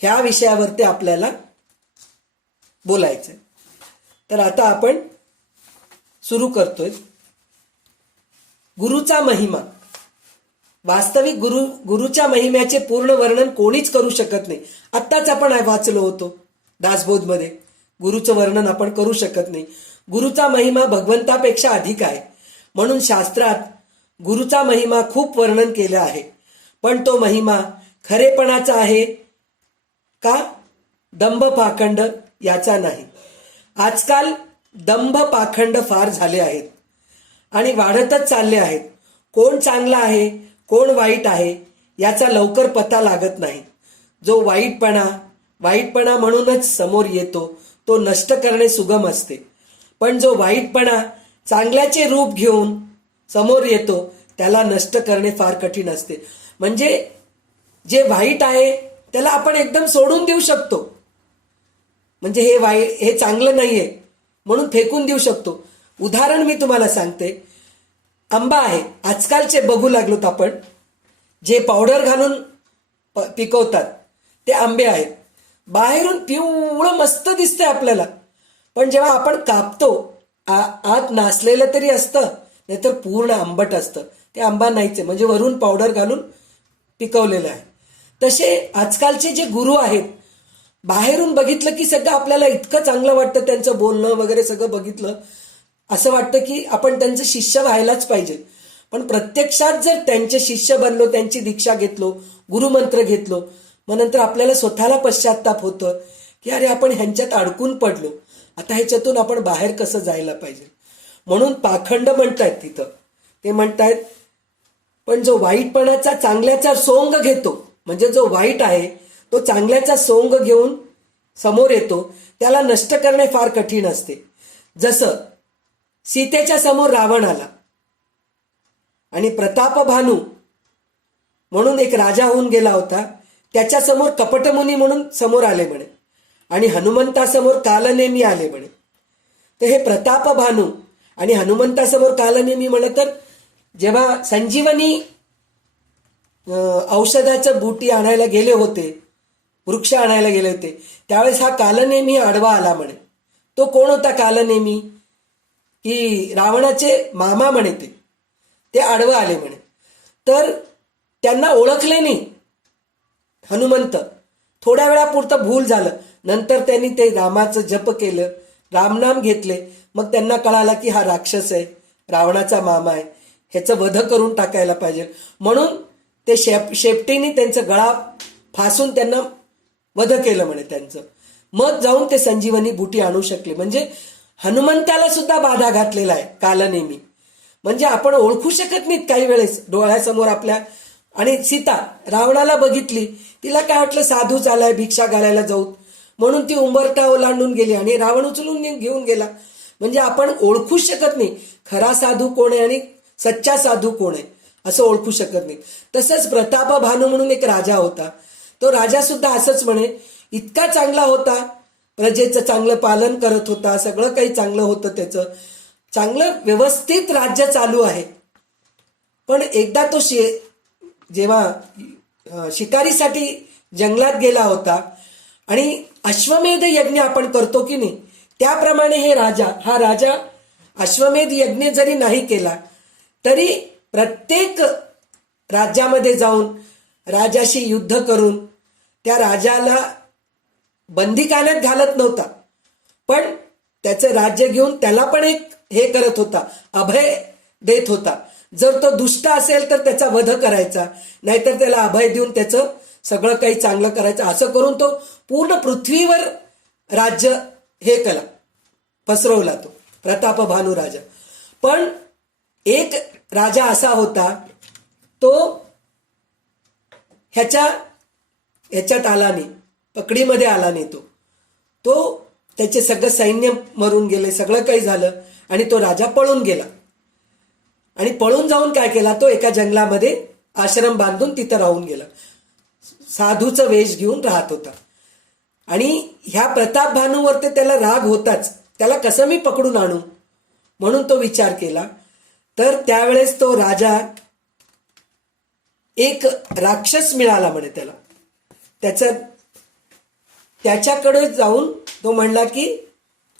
ह्या विषयावरती आपल्याला बोलायचं. तर आता आपण सुरू करतोय. गुरुचा महिमा. वास्तविक गुरुच्या महिम्याचे पूर्ण वर्णन कोणीच करू शकत नाही. आत्ताच आपण वाचलो होतो दासबोधमध्ये, गुरुचं वर्णन आपण करू शकत नाही. गुरुचा महिमा भगवंतापेक्षा अधिक आहे, म्हणून शास्त्रात गुरुचा महिमा खूप वर्णन केला आहे. पण तो महिमा खरेपणाचा आहे का दंभ पाखंड याचा नाही. आजकाल दंभ पाखंड फार झाले आहेत आणि वाढतच चालले आहेत. कोण चांगला आहे कोण वाईट आहे याचा लवकर पता लागत नाही. जो वाईटपणा म्हणूनच समोर येतो तो नष्ट करणे सुगम असते, पण जो वाईटपणा चांगल्याचे रूप घेऊन समोर येतो त्याला नष्ट करणे फार कठीण असते. म्हणजे जे वाईट आहे त्याला आपण एकदम सोडून देऊ शकतो, म्हणजे हे चांगलं नाहीये म्हणून फेकून देऊ शकतो. उदाहरण मी तुम्हाला सांगते. आंबा आहे, आजकालचे बघू लागलोत आपण, जे पावडर घालून पिकवतात ते आंबे आहेत. बाहेरून पिवळं मस्त दिसतंय आपल्याला, पण जेव्हा आपण कापतो आत नासलेलं तरी असतं, नाहीतर पूर्ण आंबट असतं. ते आंबा नाहीच आहे, म्हणजे वरून पावडर घालून पिकवलेलं आहे. तसे आजकालचे जे गुरु आहेत, बाहेरून बघितलं की सगळं आपल्याला इतकं चांगलं वाटतं, त्यांचं बोलणं वगैरे सगळं बघितलं असं वाटतं की आपण त्यांचं शिष्य व्हायलाच पाहिजे. पण प्रत्यक्षात जर त्यांचे शिष्य बनलो, त्यांची दीक्षा घेतलो, गुरुमंत्र घेतलो, मग नंतर आपल्याला स्वतःला पश्चाताप होतं की अरे आपण ह्यांच्यात अडकून पडलो, आता ह्याच्यातून आपण बाहेर कसं जायला पाहिजे. म्हणून पाखंड म्हणतायत तिथं. ते म्हणतायत पण जो वाईटपणाचा चांगल्याचा सोंग घेतो, म्हणजे जो वाईट आहे तो चांगल्याचा सोंग घेऊन समोर येतो, त्याला नष्ट करणे फार कठीण असते. जसं सीतेच्या समोर रावण आला आणि प्रतापभानू म्हणून एक राजा होऊन गेला होता, त्याच्यासमोर कपटमुनी म्हणून समोर आले म्हणे, आणि हनुमंतासमोर कालनेमी आले म्हणे. तर हे प्रतापभानू आणि हनुमंतासमोर कालनेमी म्हणलं तर जेव्हा संजीवनी औषधाचं बूटी आणायला गेले होते, वृक्ष आणायला गेले होते, त्यावेळेस हा कालनेमी आडवा आला म्हणे. तो कोण होता कालनेमी? की रावणाचे मामा म्हणे ते आडवा आले म्हणे. तर त्यांना ओळखले नाही हनुमंत. थोड्या वेळापुरतं भूल झालं, नंतर त्यांनी ते रामाचं जप केलं, रामनाम घेतले, मग त्यांना कळालं की हा राक्षस आहे, रावणाचा मामा आहे, ह्याचं वध करून टाकायला पाहिजे. म्हणून ते शेपटीने त्यांचं गळा फासून त्यांना वध केलं म्हणे त्यांचं. मग जाऊन ते संजीवनी बुटी आणू शकले. म्हणजे हनुमंताला सुद्धा बाधा घातलेला आहे कालनेमी. म्हणजे आपण ओळखू शकत नाहीत काही वेळेस डोळ्यासमोर आपल्या. आणि सीता रावणाला बघितली, तिला काय वाटलं साधूच आलाय भिक्षा घालायला जाऊ, म्हणून ती उंबरठा ओलांडून गेली आणि रावण उचलून घेऊन गेला. म्हणजे आपण ओळखू शकत नाही खरा साधू कोण आहे आणि सच्चा साधू कोण आहे, असं ओळखू शकत नाही. तसंच प्रतापभानू म्हणून एक राजा होता, तो राजा सुद्धा असंच म्हणे, इतका चांगला होता, प्रजेचं चांगलं पालन करत होता, सगळं काही चांगलं होतं, त्याचं चांगलं व्यवस्थित राज्य चालू आहे. पण एकदा तो जेव्हा शिकारीसाठी जंगलात गेला होता आणि अश्वमेध यज्ञ आपण करतो की नाही, त्याप्रमाणे हा राजा अश्वमेध यज्ञ जरी नाही केला तरी प्रत्येक राज्यामध्ये जाऊन राजाशी युद्ध करून त्या राजाला बंदीखान्यात घालत नव्हता, पण त्याचं राज्य घेऊन त्याला पण एक हे करत होता, अभय देत होता. जर तो दुष्ट असेल तर त्याचा वध करायचा, नाहीतर त्याला अभय देऊन त्याचं सगळं काही चांगलं करायचं. असं करून तो पूर्ण पृथ्वीवर राज्य हे केला, पसरवला तो प्रतापभानू राजा. पण एक राजा असा होता, तो ह्याच्यात आला नाही, पकडीमध्ये आला नाही. तो त्याचे सगळं सैन्य मरून गेले, सगळं काही झालं आणि तो राजा पळून गेला. आणि पळून जाऊन काय केला, तो एका जंगलामध्ये आश्रम बांधून तिथं राहून गेला, साधूचं वेश घेऊन राहत होता. आणि ह्या प्रतापभानूवर तर त्याला राग होताच, त्याला कसं मी पकडून आणू म्हणून तो विचार केला. तर त्यावेळेस तो राजा एक राक्षस मिळाला म्हणे त्याला. त्याच्याकडे जाऊन तो म्हणला की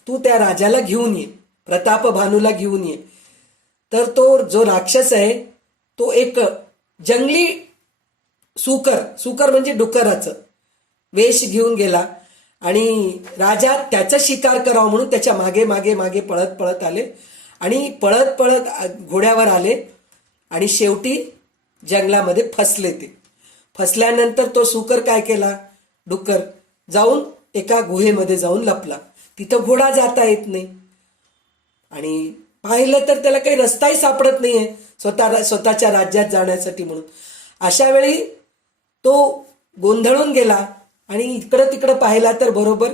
तू त्या राजाला घेऊन ये, प्रतापभानूला घेऊन ये. तर तो जो राक्षस आहे तो एक जंगली सुकर म्हणजे डुकराचं वेश घेऊन गेला आणि राजा त्याचा शिकार करावा म्हणून त्याच्या मागे मागे मागे पळत पळत आले आणि पळत पळत घोड्यावर आले आणि शेवटी जंगलामध्ये फसले. ते फसल्यानंतर तो सुकर काय केला, डुक्कर जाऊन एका गुहेमध्ये जाऊन लपला. तिथं घोडा जाता येत नाही आणि पाहिलं तर त्याला काही रस्ताही सापडत नाहीये स्वतःच्या राज्यात जाण्यासाठी. म्हणून अशा वेळी तो गोंधळून गेला आणि इकडं तिकडं पाहिला तर बरोबर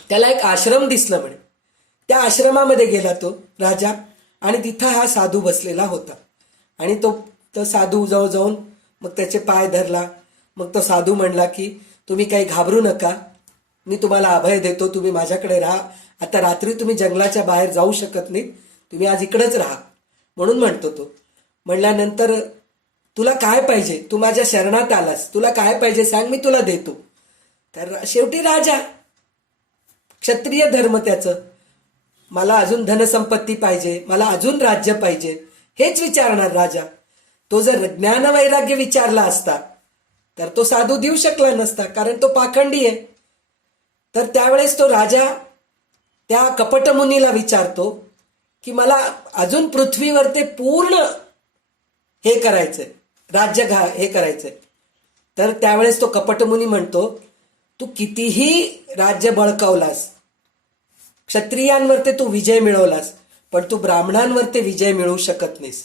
त्याला एक आश्रम दिसला. म्हणे त्या आश्रमामध्ये गेला तो राजा आणि तिथं हा साधू बसलेला होता आणि तो साधू जवळ जाऊन मग त्याचे पाय धरला. मग तो साधू म्हणला की तुम्ही काही घाबरू नका, मी तुम्हाला अभय देतो, तुम्ही माझ्याकडे राहा. आता रात्री तुम्ही जंगलाच्या बाहेर जाऊ शकत नाही, तुम्ही आज इकडेच राहा म्हणून म्हणतो तो. म्हणल्यानंतर तुला काय पाहिजे, तू माझ्या शरणात आलास, तुला काय पाहिजे सांग, मी तुला देतो. तर शेवटी राजा, क्षत्रिय धर्म त्याचं, मला अजून धनसंपत्ती पाहिजे, मला अजून राज्य पाहिजे हेच विचारणार राजा. तो जर ज्ञान वैराग्य विचारला असता तर तो साधू देऊ शकला नसता, कारण तो पाखंडी आहे. तर त्यावेळेस तो राजा त्या कपटमुनीला विचारतो की मला अजून पृथ्वीवर ते पूर्ण हे करायचंय, राज्य हे करायचंय. तर त्यावेळेस तो कपटमुनी म्हणतो तू कितीही राज्य बळकावलास, क्षत्रियांवर ते तू विजय मिळवलास, पण तू ब्राह्मणांवर ते विजय मिळवू शकत नाहीस.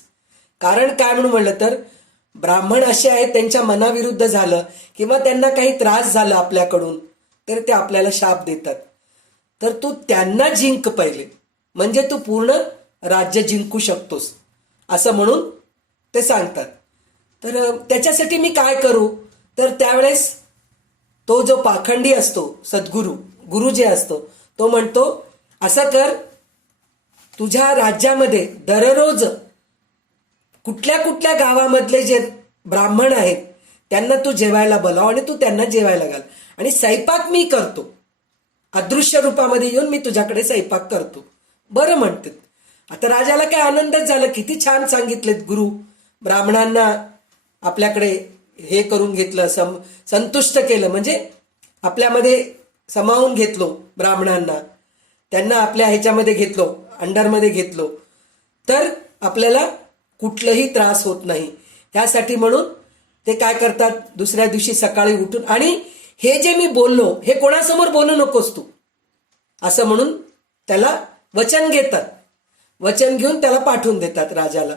कारण काय म्हणून म्हणलं तर ब्राह्मण असे आहेत, त्यांच्या मनाविरुद्ध झालं किंवा त्यांना काही त्रास झाला आपल्याकडून तर ते आपल्याला शाप देतात. तर तू त्यांना जिंक पहिले, म्हणजे तू पूर्ण राज्य जिंकू शकतोस असं म्हणून ते सांगतात. तर त्याच्यासाठी मी काय करू, तर त्यावेळेस तो जो पाखंडी असतो सद्गुरू, गुरु जे असतो, तो म्हणतो असं कर, तुझ्या राज्यामध्ये दररोज कुठल्या कुठल्या गावामधले जे ब्राह्मण आहेत त्यांना तू जेवायला बोलाव आणि तू त्यांना जेवायला घाल आणि स्वयंपाक मी करतो, अदृश्य रूपामध्ये येऊन मी तुझ्याकडे स्वयंपाक करतो. बरं म्हणतात. आता राजाला काय आनंदच झाला, किती छान सांगितलेत गुरु, ब्राह्मणांना आपल्याकडे हे करून घेतलं, संतुष्ट केलं, म्हणजे आपल्यामध्ये समावून घेतलो ब्राह्मणांना, त्यांना आपल्या ह्याच्यामध्ये घेतलो, अंडरमध्ये घेतलो, तर आपल्याला कुठलंही त्रास होत नाही. ह्यासाठी म्हणून ते काय करतात, दुसऱ्या दिवशी सकाळी उठून, आणि हे जे मी बोललो हे कोणासमोर बोलू नकोस तू असं म्हणून त्याला वचन घेतात. वचन घेऊन त्याला पाठवून देतात राजाला.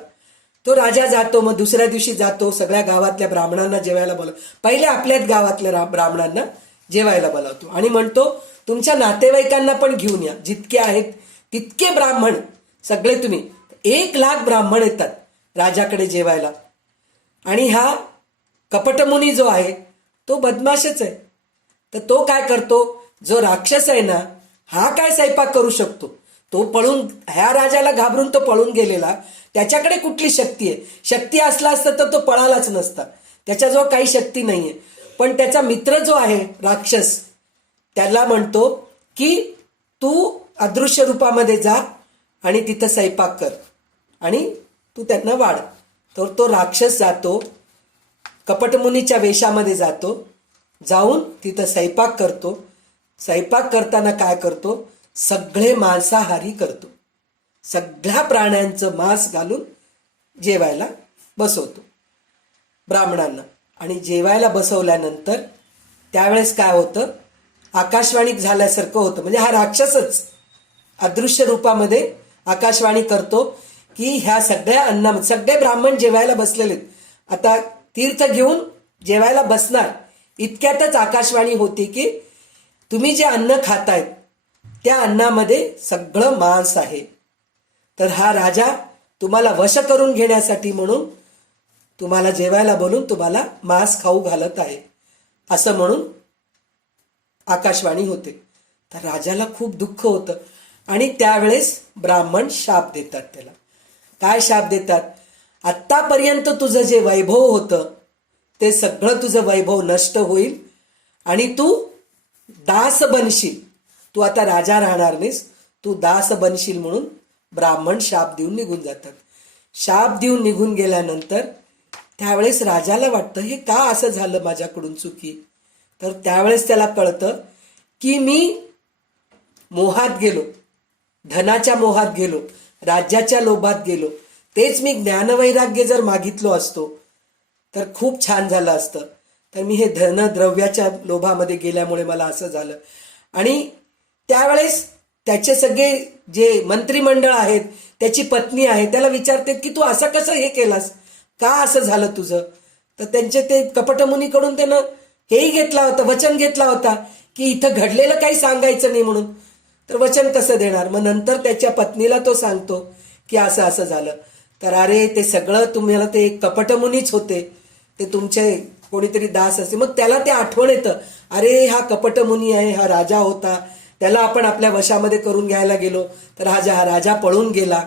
तो राजा जातो, मग दुसऱ्या दिवशी जातो, सगळ्या गावातल्या ब्राह्मणांना जेवायला बोलवतो. पहिले आपल्याच गावातल्या ब्राह्मणांना जेवायला बोलावतो आणि म्हणतो तुमच्या नातेवाईकांना पण घेऊन या, जितके आहेत तितके ब्राह्मण सगळे तुम्ही. 1,00,000 ब्राह्मण येतात राजाकडे जेवायला. आणि हा कपटमुनी जो आहे तो बदमाशच आहे. तर तो काय करतो, जो राक्षस आहे ना, हा काय स्वयंपाक करू शकतो, तो पळून, ह्या राजाला घाबरून तो पळून गेलेला, त्याच्याकडे कुठली शक्ती आहे, शक्ती असला असता तर तो पळालाच नसता, त्याच्याजवळ काही शक्ती नाहीये. पण त्याचा मित्र जो आहे राक्षस, त्याला म्हणतो की तू अदृश्य रूपामध्ये जा आणि तिथं स्वयंपाक कर आणि तू त्यांना वाढ. तर तो राक्षस जातो, कपटमुनीच्या वेशामध्ये जातो, जाऊन तिथं स्वयंपाक करतो. स्वयंपाक करताना काय करतो, सगळे मांसाहारी करतो, सगळ्या प्राण्यांचं मांस घालून जेवायला बसवतो ब्राह्मणांना. आणि जेवायला बसवल्यानंतर त्यावेळेस काय होतं, आकाशवाणी झाल्यासारखं होतं. म्हणजे हा राक्षसच अदृश्य रूपामध्ये आकाशवाणी करतो की ह्या सगळ्या सगळे ब्राह्मण जेवायला बसलेले, आता तीर्थ घेऊन जेवायला बसणार, इतक्यातच आकाशवाणी होती की तुम्ही जे अन्न खातायत त्या अन्नामध्ये सगळं मांस आहे. तर हा राजा तुम्हाला वश करून घेण्यासाठी म्हणून तुम्हाला जेवायला बोलून तुम्हाला मांस खाऊ घालत आहे असं म्हणून आकाशवाणी होते. तर राजाला खूप दुःख होतं आणि त्यावेळेस ब्राह्मण शाप देतात त्याला. काय शाप देतात, आत्तापर्यंत तुझं जे वैभव होतं ते सगळं तुझं वैभव नष्ट होईल आणि तू दास बनशील, तू आता राजा राहणार नाहीस, तू दास बनशील म्हणून ब्राह्मण शाप देऊन निघून जातात. शाप देऊन निघून गेल्यानंतर त्यावेळेस राजाला वाटतं हे का असं झालं माझ्याकडून चुकी, तर त्यावेळेस त्याला कळतं की मी मोहात गेलो, धनाच्या मोहात गेलो, राज्याच्या लोभात गेलो. तेच मी ज्ञानवैराग्य जर मागितलो असतो तर खूप छान झालं असतं. तर मी हे धन द्रव्याच्या लोभामध्ये गेल्यामुळे मला असं झालं. आणि त्यावेळेस त्याचे सगळे जे मंत्रिमंडळ आहेत, त्याची पत्नी आहे, त्याला विचारते की तू असं कसं हे केलास, का असं झालं तुझं. तर त्यांचे ते कपटमुनीकडून त्यानं हेही घेतला होता, वचन घेतला होता की इथं घडलेलं काही सांगायचं नाही म्हणून. तर वचन कसं देणार. मग नंतर त्याच्या पत्नीला तो सांगतो की असं असं झालं. तर अरे ते सगळं तुम्हाला ते कपटमुनीच होते, ते तुमचे कोणीतरी दास असते. मग त्याला ते आठवण येतं, अरे हा कपटमुनी आहे, हा राजा होता, त्याला आपण आपल्या वशामध्ये करून घ्यायला गेलो तर हा राजा पळून गेला,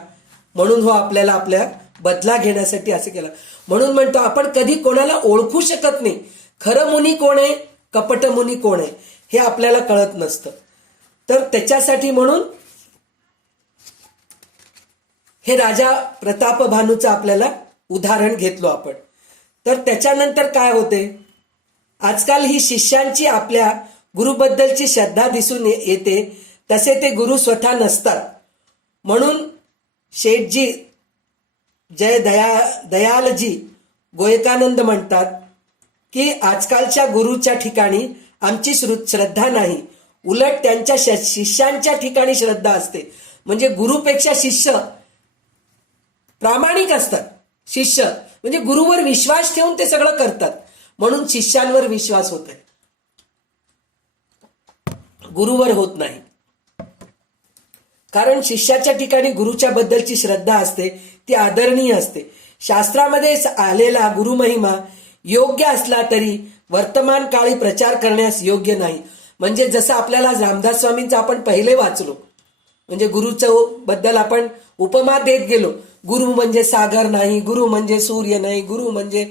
म्हणून हो आपल्याला आपल्या बदला घेण्यासाठी असं केलं. म्हणून म्हणतो आपण कधी कोणाला ओळखू शकत नाही. खरं मुनी कोण आहे, कपट मुनी कोण आहे हे आपल्याला कळत नसतं. तर त्याच्यासाठी म्हणून हे राजा प्रतापभानूचं आपल्याला उदाहरण घेतलो आपण. तर त्याच्यानंतर काय होते, आजकाल ही शिष्यांची आपल्या गुरुबद्दलची श्रद्धा दिसून येते, तसे ते गुरु स्वतः नसतात. म्हणून शेठजी दयालजी गोयकानंद म्हणतात की आजकालच्या गुरुच्या ठिकाणी आमची श्रद्धा नाही, उलट त्यांच्या शिष्यांच्या ठिकाणी श्रद्धा असते. म्हणजे गुरुपेक्षा शिष्य प्रामाणिक असतात. शिष्य म्हणजे गुरुवर विश्वास ठेवून ते सगळं करतात, म्हणून शिष्यांवर विश्वास होत आहे, गुरुवर होत नाही. कारण शिष्याच्या ठिकाणी गुरुच्या बद्दलची श्रद्धा असते, ती आदरणीय असते. शास्त्रामध्ये आलेला गुरुमहिमा योग्य असला तरी वर्तमान काळी प्रचार करण्यास योग्य नाही. म्हणजे जसं आपल्याला रामदास स्वामींचं आपण पहिले वाचलो, म्हणजे गुरुचं बद्दल आपण उपमा देत गेलो. गुरु म्हणजे सागर नाही, गुरु म्हणजे सूर्य नाही, गुरु म्हणजे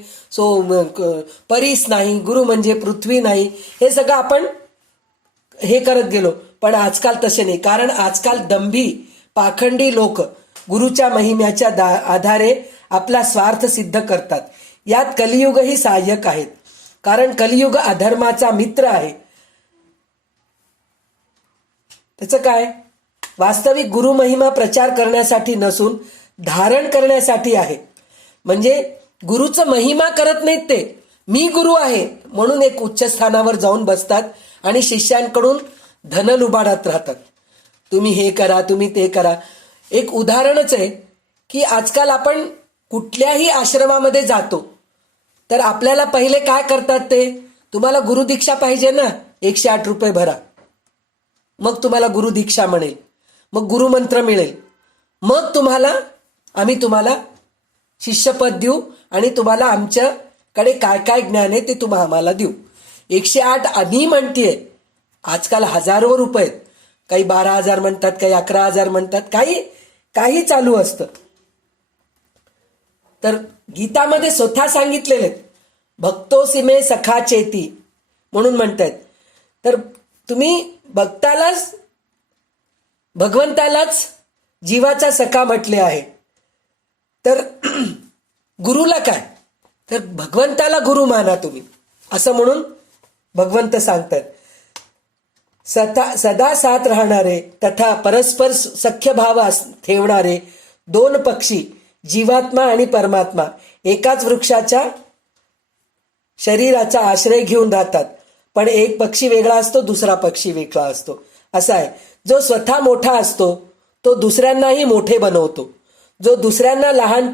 परीस नाही, गुरु म्हणजे पृथ्वी नाही, हे सगळं आपण हे करत गेलो. पण आजकाल तसे नाही. कारण आजकाल दंभी पाखंडी लोक गुरुच्या महिम्याच्या आधारे आपला स्वार्थ सिद्ध करतात. यात कलियुगही सहाय्यक आहेत. कारण कलियुग अधर्माचा मित्र आहे. त्याचं काय, वास्तविक गुरुमहिमा प्रचार करण्यासाठी नसून धारण करण्यासाठी आहे. म्हणजे गुरुचं महिमा करत नाहीत ते, मी गुरु आहे म्हणून एक उच्च स्थानावर जाऊन बसतात आणि शिष्यांकडून धन लुबाडत राहतात. तुम्ही हे करा, तुम्ही ते करा. एक उदाहरणच आहे की आजकाल आपण कुठल्याही आश्रमामध्ये जातो तर आपल्याला पहिले काय करतात, ते तुम्हाला गुरुदीक्षा पाहिजे ना, 108 रुपये भरा, मग तुम्हाला गुरुदीक्षा मिळेल, मग गुरुमंत्र मिळेल, मग आम्ही तुम्हाला शिष्यपद देऊ आणि तुम्हाला आमच्याकडे काय काय ज्ञान आहे ते आम्हाला देऊ. 108 आधी म्हणतीये, आजकाल हजारो रुपये, काही 12,000 म्हणतात, काही 11,000 म्हणतात, काही चालू असतं. तर गीतामध्ये स्वतः सांगितलेले भक्तोसी मे सखा चेती म्हणून म्हणतात. तर तुम्ही भगवंतालाच जीवाचा सखा म्हटले आहे. तर गुरुला काय, तर भगवंताला गुरु माना तुम्ही, असं म्हणून भगवंत सांगतात. सदा साथ राहणारे तथा परस्पर सख्य भाव ठेवणारे दोन पक्षी, जीवात्मा आणि परमात्मा, एकाच वृक्षाच्या शरीराचा आश्रय घेऊन राहतात. पण एक पक्षी वेगळा असतो, दुसरा पक्षी वेगळा असतो. असा आहे, जो स्वतः मोठा असतो तो दुसऱ्यांनाही मोठे बनवतो, जो दुसऱ्यांना लहान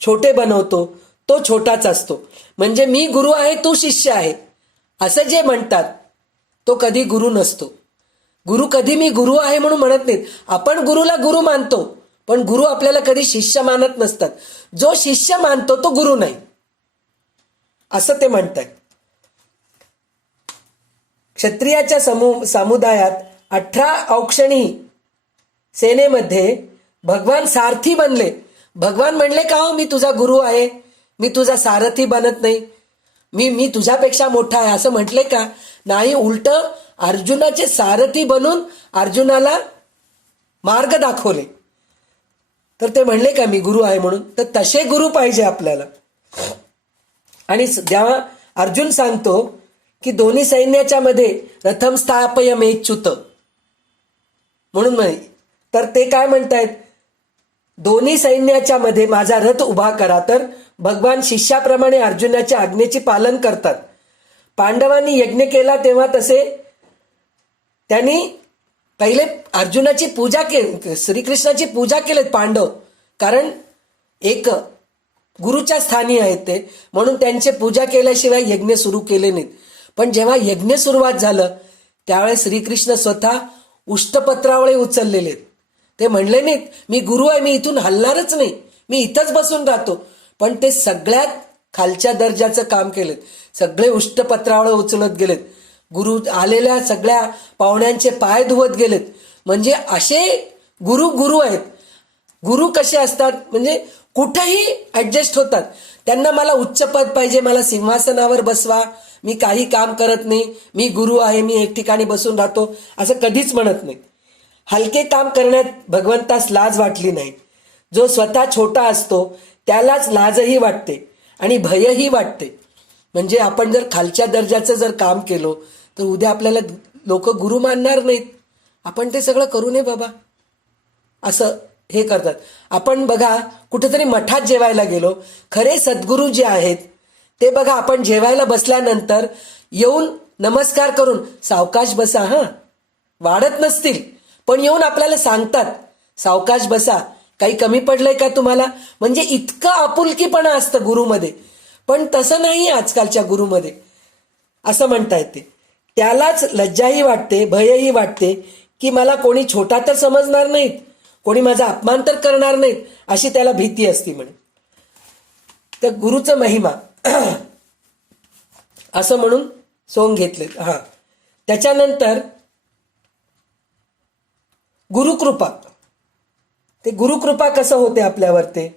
छोटे बनवतो तो छोटाच असतो. म्हणजे मी गुरु आहे, तू शिष्य आहे, असं जे म्हणतात तो कधी गुरु नसतो. गुरु कधी मी गुरु आहे म्हणून म्हणत नाहीत. आपण गुरुला गुरु मानतो, पण गुरु आपल्याला कधी शिष्य मानत नसतात. जो शिष्य मानतो तो गुरु नाही, असं ते म्हणतात. क्षत्रियाच्या समुदायात 18 औक्षणी सेनेमध्ये भगवान सारथी बनले. भगवान म्हणले का हो मी तुझा गुरु आहे, मी तुझा सारथी बनत नाही, मी तुझ्यापेक्षा मोठा आहे असं म्हटले का? नाही, उलट अर्जुनाचे सारथी बनून अर्जुनाला मार्ग दाखवले. तर ते म्हणले का मी गुरु आहे म्हणून? तर तसे गुरु पाहिजे आपल्याला. आणि जेव्हा अर्जुन सांगतो की दोन्ही सैन्याच्या मध्ये रथम स्थापयमेच्युत म्हणून म्हणे. तर ते काय म्हणतायत, दोन्ही सैन्याच्या मध्ये माझा रथ उभा करा. तर भगवान शिष्याप्रमाणे अर्जुनाच्या आज्ञेचे पालन करतात. पांडवांनी यज्ञ केला तेव्हा तसे त्यांनी पहिले अर्जुनाची पूजा केली, श्रीकृष्णाची पूजा केलीत पांडव, कारण एक गुरुच्या स्थानी आहेत ते, म्हणून त्यांची पूजा केल्याशिवाय यज्ञ सुरू केले नाहीत. पण जेव्हा यज्ञ सुरुवात झालं त्यावेळेस श्रीकृष्ण स्वतः उष्टपत्रावळे उचललेले आहेत. ते म्हणले नाहीत मी गुरु आहे, मी इथून हलणारच नाही, मी इथंच बसून राहतो. पण ते सगळ्यात खालच्या दर्जाचं काम केलेत. सगळे उष्टपत्रावळे उचलत गेलेत. गुरु आलेल्या सगळ्या पाहुण्यांचे पाय धुवत गेलेत. म्हणजे असे गुरु आहेत. गुरु कसे असतात म्हणजे कुठेही ऍडजस्ट होतात. त्यांना मला उच्च पद पाहिजे, मला सिंहासनावर बसवा, मी काही काम करत नाही, मी गुरु आहे, मी एक ठिकाणी बसून राहतो, असं कधीच म्हणत नाही. हलके काम करण्यात भगवंतास लाज वाटली नाही. जो स्वतः छोटा असतो त्यालाच लाजही वाटते आणि भयही वाटते. म्हणजे आपण जर खालच्या दर्जाचं जर काम केलो तर उद्या आपल्याला लोक गुरु मानणार नाहीत. आपण ते सगळं करू नये बाबा, असं हे करतात. आपण बघा कुठेतरी मठात जेवायला गेलो, खरे सद्गुरू जे आहेत ते बघा आपण जेवायला बसल्यानंतर येऊन नमस्कार करून सावकाश बसा, वाढत नसतील पण येऊन आपल्याला सांगतात सावकाश बसा, काही कमी पडलंय का तुम्हाला. म्हणजे इतकं आपुलकीपणा असतं गुरुमध्ये. पण तसं नाही आजकालच्या गुरुमध्ये, असं म्हणता येते. त्यालाच लज्जाही वाटते, भयही वाटते की मला कोणी छोटा तर समजणार नाहीत, कोणी माझा अपमान तर करणार नाहीत, अशी त्याला भीती असती म्हणे. तर गुरुचं महिमा असं म्हणून सोंग घेतले. त्याच्यानंतर गुरुकृपा. ते गुरुकृपा कसं होते आपल्यावर ते,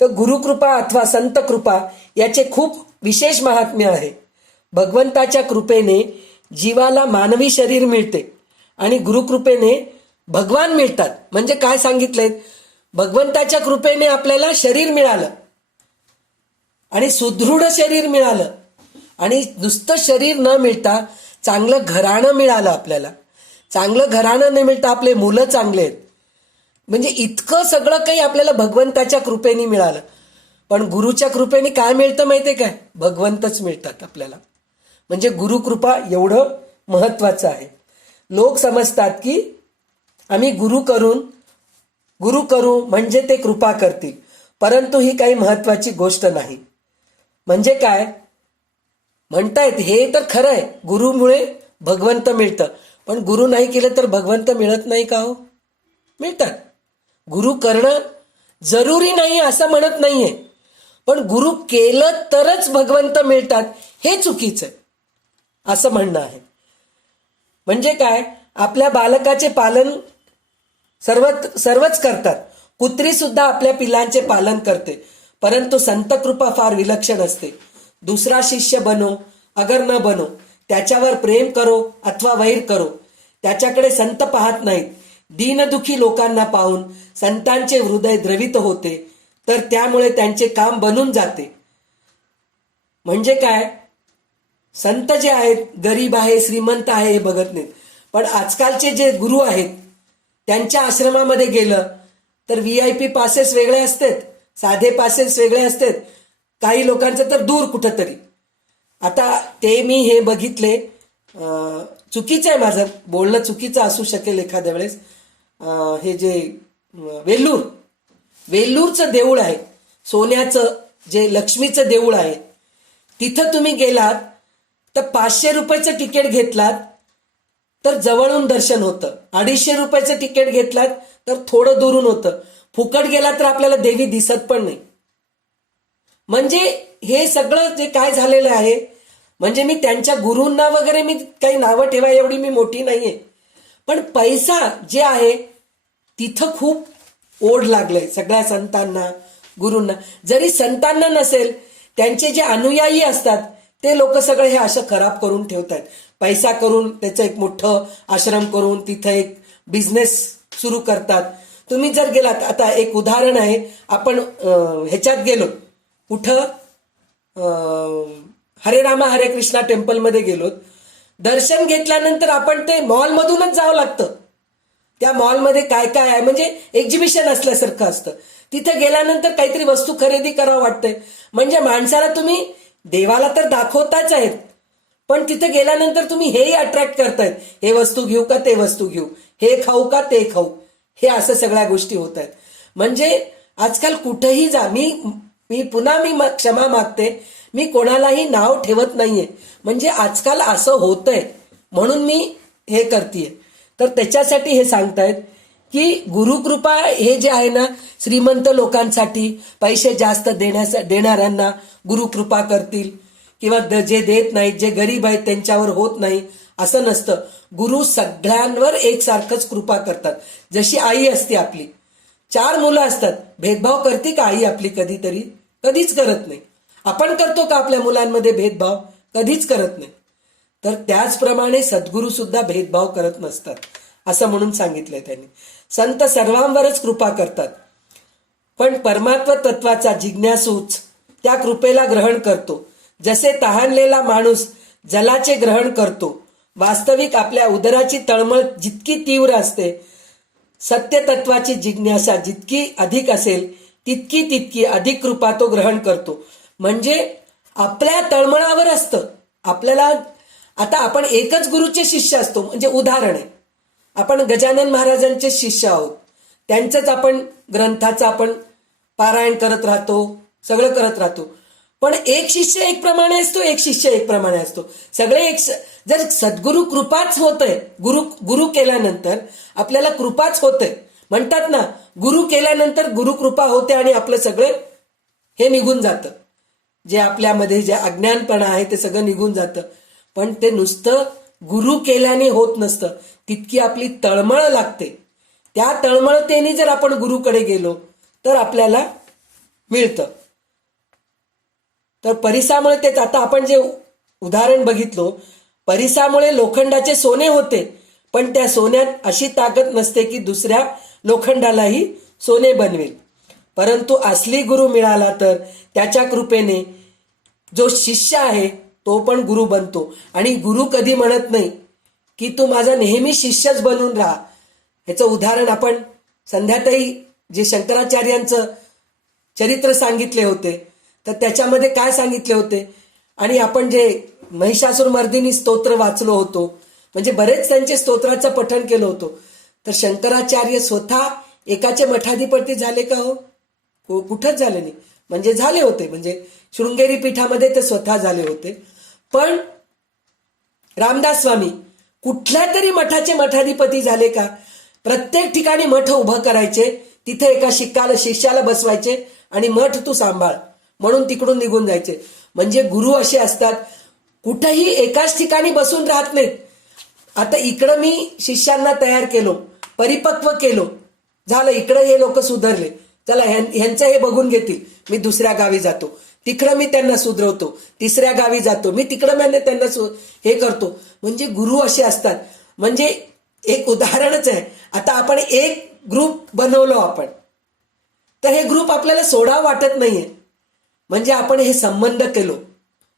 तर गुरुकृपा अथवा संत कृपा याचे खूप विशेष महात्म्य आहे. भगवंताच्या कृपेने जीवाला मानवी शरीर मिळते आणि गुरुकृपेने भगवान मिळतात. म्हणजे काय सांगितलेत, भगवंताच्या कृपेने आपल्याला शरीर मिळालं आणि सुदृढ शरीर मिळालं आणि नुसतं शरीर न मिळता चांगलं घराणं मिळालं आपल्याला. चांगलं घराणं न मिळता आपले मुलं चांगले आहेत. म्हणजे इतकं सगळं काही आपल्याला भगवंताच्या कृपेने मिळालं. पण गुरुच्या कृपेने काय मिळतं माहितीये काय, भगवंतच मिळतात आपल्याला. म्हणजे गुरुकृपा एवढं महत्वाचं आहे. लोक समजतात की आम्ही गुरु करू म्हणजे ते कृपा करतील, परंतु ही काही महत्वाची गोष्ट नाही. म्हणजे काय म्हणतायत हे तर खरं आहे, गुरुमुळे भगवंत मिळतं, पण गुरु नाही केलं तर भगवंत मिळत नाही का हो? मिळतात. गुरु करणं जरुरी नाही असं म्हणत नाहीये, पण गुरु केलं तरच भगवंत मिळतात हे चुकीचं आहे असं म्हणणं आहे. म्हणजे काय, आपल्या बालकाचे पालन सर्वच करतात. कुत्री सुद्धा आपल्या पिलांचे पालन करते, परंतु संत कृपा फार विलक्षण असते. दुसरा शिष्य बनो अगर न बनो, त्याच्यावर प्रेम करो अथवा वैर करो, त्याच्याकडे संत पाहत नाहीत. दीनदुखी लोकांना पाहून संतांचे हृदय द्रवित होते, तर त्यामुळे त्यांचे काम बनून जाते. म्हणजे काय, संत जे आहेत गरीब आहे श्रीमंत आहे हे बघत नाहीत. पण आजकालचे जे गुरु आहेत त्यांच्या आश्रमामध्ये गेलं तर VIP पासेस वेगळे असतात, साधे पासेस वेगळे असतात, काही लोकांचं तर दूर कुठंतरी. आता ते मी हे बघितले, चुकीचं आहे, माझं बोलणं चुकीचं असू शकेल एखाद्या वेळेस. हे जे वेल्लूरचं देऊळ आहे, सोन्याचं जे लक्ष्मीचं देऊळ आहे, तिथं तुम्ही गेलात तर 500 रुपयाचं तिकीट घेतलात तर जवळून दर्शन होतं, 250 रुपयाचं तिकीट घेतलात तर थोडं दुरून होतं, फुकट गेला तर आपल्याला देवी दिसत पण नाही. म्हणजे हे सगळं जे काय झालेलं आहे, म्हणजे मी त्यांच्या गुरूंना वगैरे मी काही नावं ठेवा एवढी मी मोठी नाहीये, पण पैसा जे आहे तिथं खूप ओढ लागले सगळ्या संतांना गुरूंना. जरी संतांना नसेल, त्यांचे जे अनुयायी असतात ते लोक सगळे हे असं खराब करून ठेवतात. पैसा करून त्याचं एक मोठं आश्रम करून तिथं एक बिझनेस सुरू करतात. तुम्ही जर गेलात, आता एक उदाहरण आहे, आपण ह्याच्यात गेलो कुठं, हरे रामा हरे कृष्णा टेम्पलमध्ये गेलो, दर्शन घेतल्यानंतर आपण ते मॉलमधूनच जावं लागतं. त्या मॉलमध्ये काय काय आहे म्हणजे एक्झिबिशन असल्यासारखं असतं. तिथे गेल्यानंतर काहीतरी वस्तू खरेदी करावं वाटतंय. म्हणजे माणसाला तुम्ही देवाला तर दाखवताच आहेत, पण तिथे गेल्यानंतर तुम्ही हेही अट्रॅक्ट करतायत, हे वस्तू घेऊ का ते वस्तू घेऊ, हे खाऊ का ते खाऊ, हे असं सगळ्या गोष्टी होत आहेत. म्हणजे आजकाल कुठेही जा, मी मी पुन्हा मी क्षमा मागते, मी कोणालाही नाव ठेवत नाहीये. म्हणजे आजकाल असं होतंय म्हणून मी हे करतेय. तर त्याच्यासाठी हे सांगतायत की गुरुकृपा हे जे आहे ना, श्रीमंत लोकांसाठी, पैसे जास्त देणाऱ्यांना गुरुकृपा करतील, किंवा जे देत नाहीत, जे गरीब आहेत त्यांच्यावर होत नाही असं नसतं. गुरु सगळ्यांवर एकसारखंच कृपा करतात. जशी आई असते आपली, 4 मुलं असतात, भेदभाव करते का आई आपली कधीतरी? कधीच करत नाही. आपण करतो का आपल्या मुलांमध्ये भेदभाव? कधीच करत नाही. तर त्याचप्रमाणे सद्गुरू सुद्धा भेदभाव करत नसतात असं म्हणून सांगितलंय त्यांनी. संत सर्वांवरच कृपा करतात, पण परमात्म तत्वाचा जिज्ञासूच त्या कृपेला ग्रहण करतो. जसे तहानलेला माणूस जलाचे ग्रहण करतो. वास्तविक आपल्या उदराची तळमळ जितकी तीव्र असते, सत्यतत्वाची जिज्ञासा जितकी अधिक असेल तितकी अधिक कृपा तो ग्रहण करतो. म्हणजे आपल्या तळमळावर असतं. आपल्याला आता आपण एकच गुरुचे शिष्य असतो, म्हणजे उदाहरण आहे, आपण गजानन महाराजांचे शिष्य आहोत, त्यांचंच आपण ग्रंथाचं आपण पारायण करत राहतो, सगळं करत राहतो. पण एक शिष्य एक प्रमाणे असतो, एक शिष्य एक प्रमाणे असतो, सगळे एक. जर सद्गुरु कृपाच होतंय, गुरु केल्यानंतर आपल्याला कृपाच होते. म्हणतात ना, गुरु केल्यानंतर गुरु कृपा होते आणि आपलं सगळं हे निघून जातं, जे आपल्यामध्ये जे अज्ञानपणा आहे ते सगळं निघून जातं. पण ते नुसतं गुरु केल्याने होत नसतं, तितकी आपली तळमळ लागते. त्या तळमळतेने जर आपण गुरुकडे गेलो तर आपल्याला मिळतं. तर परिसामुळे तेच, आता आपण जे उदाहरण बघितलो, परिसामुळे लोखंडाचे सोने होते, पण त्या सोन्यात अशी ताकद नसते की दुसऱ्या लोखंडालाही सोने बनवेल. परंतु असली गुरु मिळाला तर त्याच्या कृपेने जो शिष्य आहे तो पण गुरु बनतो. आणि गुरु कधी म्हणत नाही की तू माझा नेहमी शिष्यच बनून राहा. ह्याचं उदाहरण आपण संध्याताई जे शंकराचार्यांचं चरित्र सांगितले होते, तर त्याच्यामध्ये काय सांगितले होते, आणि आपण जे महिषासुरमर्दिनी स्तोत्र वाचलो होतो, म्हणजे बरेच त्यांचे स्तोत्राचं पठण केलं होतं. तर शंकराचार्य स्वतः एकाचे मठाधिपती झाले का हो? कुठंच झाले नाही. म्हणजे झाले होते, म्हणजे शृंगेरी पीठामध्ये ते स्वतः झाले होते. पण रामदास स्वामी कुठल्या तरी मठाचे मठाधिपती झाले का? प्रत्येक ठिकाणी मठ उभं करायचे, तिथे एका शिष्याला बसवायचे आणि मठ तू सांभाळ म्हणून तिकडून निघून जायचे. म्हणजे गुरु असे असतात, कुठेही एकाच ठिकाणी बसून राहत नाहीत. आता इकडं मी शिष्यांना तयार केलो, परिपक्व केलो, झालं, इकडं हे लोक सुधारले, चला ह्यांचं हे बघून घेतील, मी दुसऱ्या गावी जातो, तिकडं मी त्यांना सुधरवतो, तिसऱ्या गावी जातो, मी तिकडं त्यांना हे करतो. म्हणजे गुरु असे असतात. म्हणजे एक उदाहरणच आहे. आता आपण एक ग्रुप बनवलो आपण, तर हे ग्रुप आपल्याला सोडावं वाटत नाहीये. म्हणजे आपण हे संबंध केलो.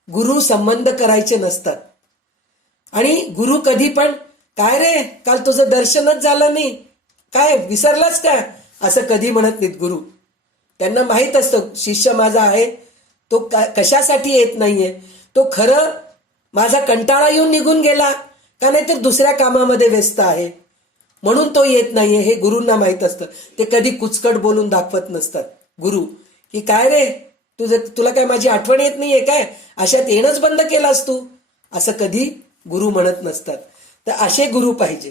गुरु संबंध करायचे नसतात. आणि गुरु कधी पण, काय रे काल तुझं दर्शनच झालं नाही, काय विसरलाच काय, असं कधी म्हणत नाहीत गुरु. त्यांना माहित असतं शिष्य माझा आहे तो कशासाठी येत नाहीये, तो खरं माझा कंटाळा येऊन निघून गेला का, नाही तर दुसऱ्या कामामध्ये व्यस्त आहे म्हणून तो येत नाहीये, हे गुरूंना माहित असतं. ते कधी कुचकट बोलून दाखवत नसतात गुरु, की काय रे तुला काय माझी आठवण येत नाहीये काय, अशात येणंच बंद केलास तू, असं कधी गुरु म्हणत नसतात. तर असे गुरु पाहिजे.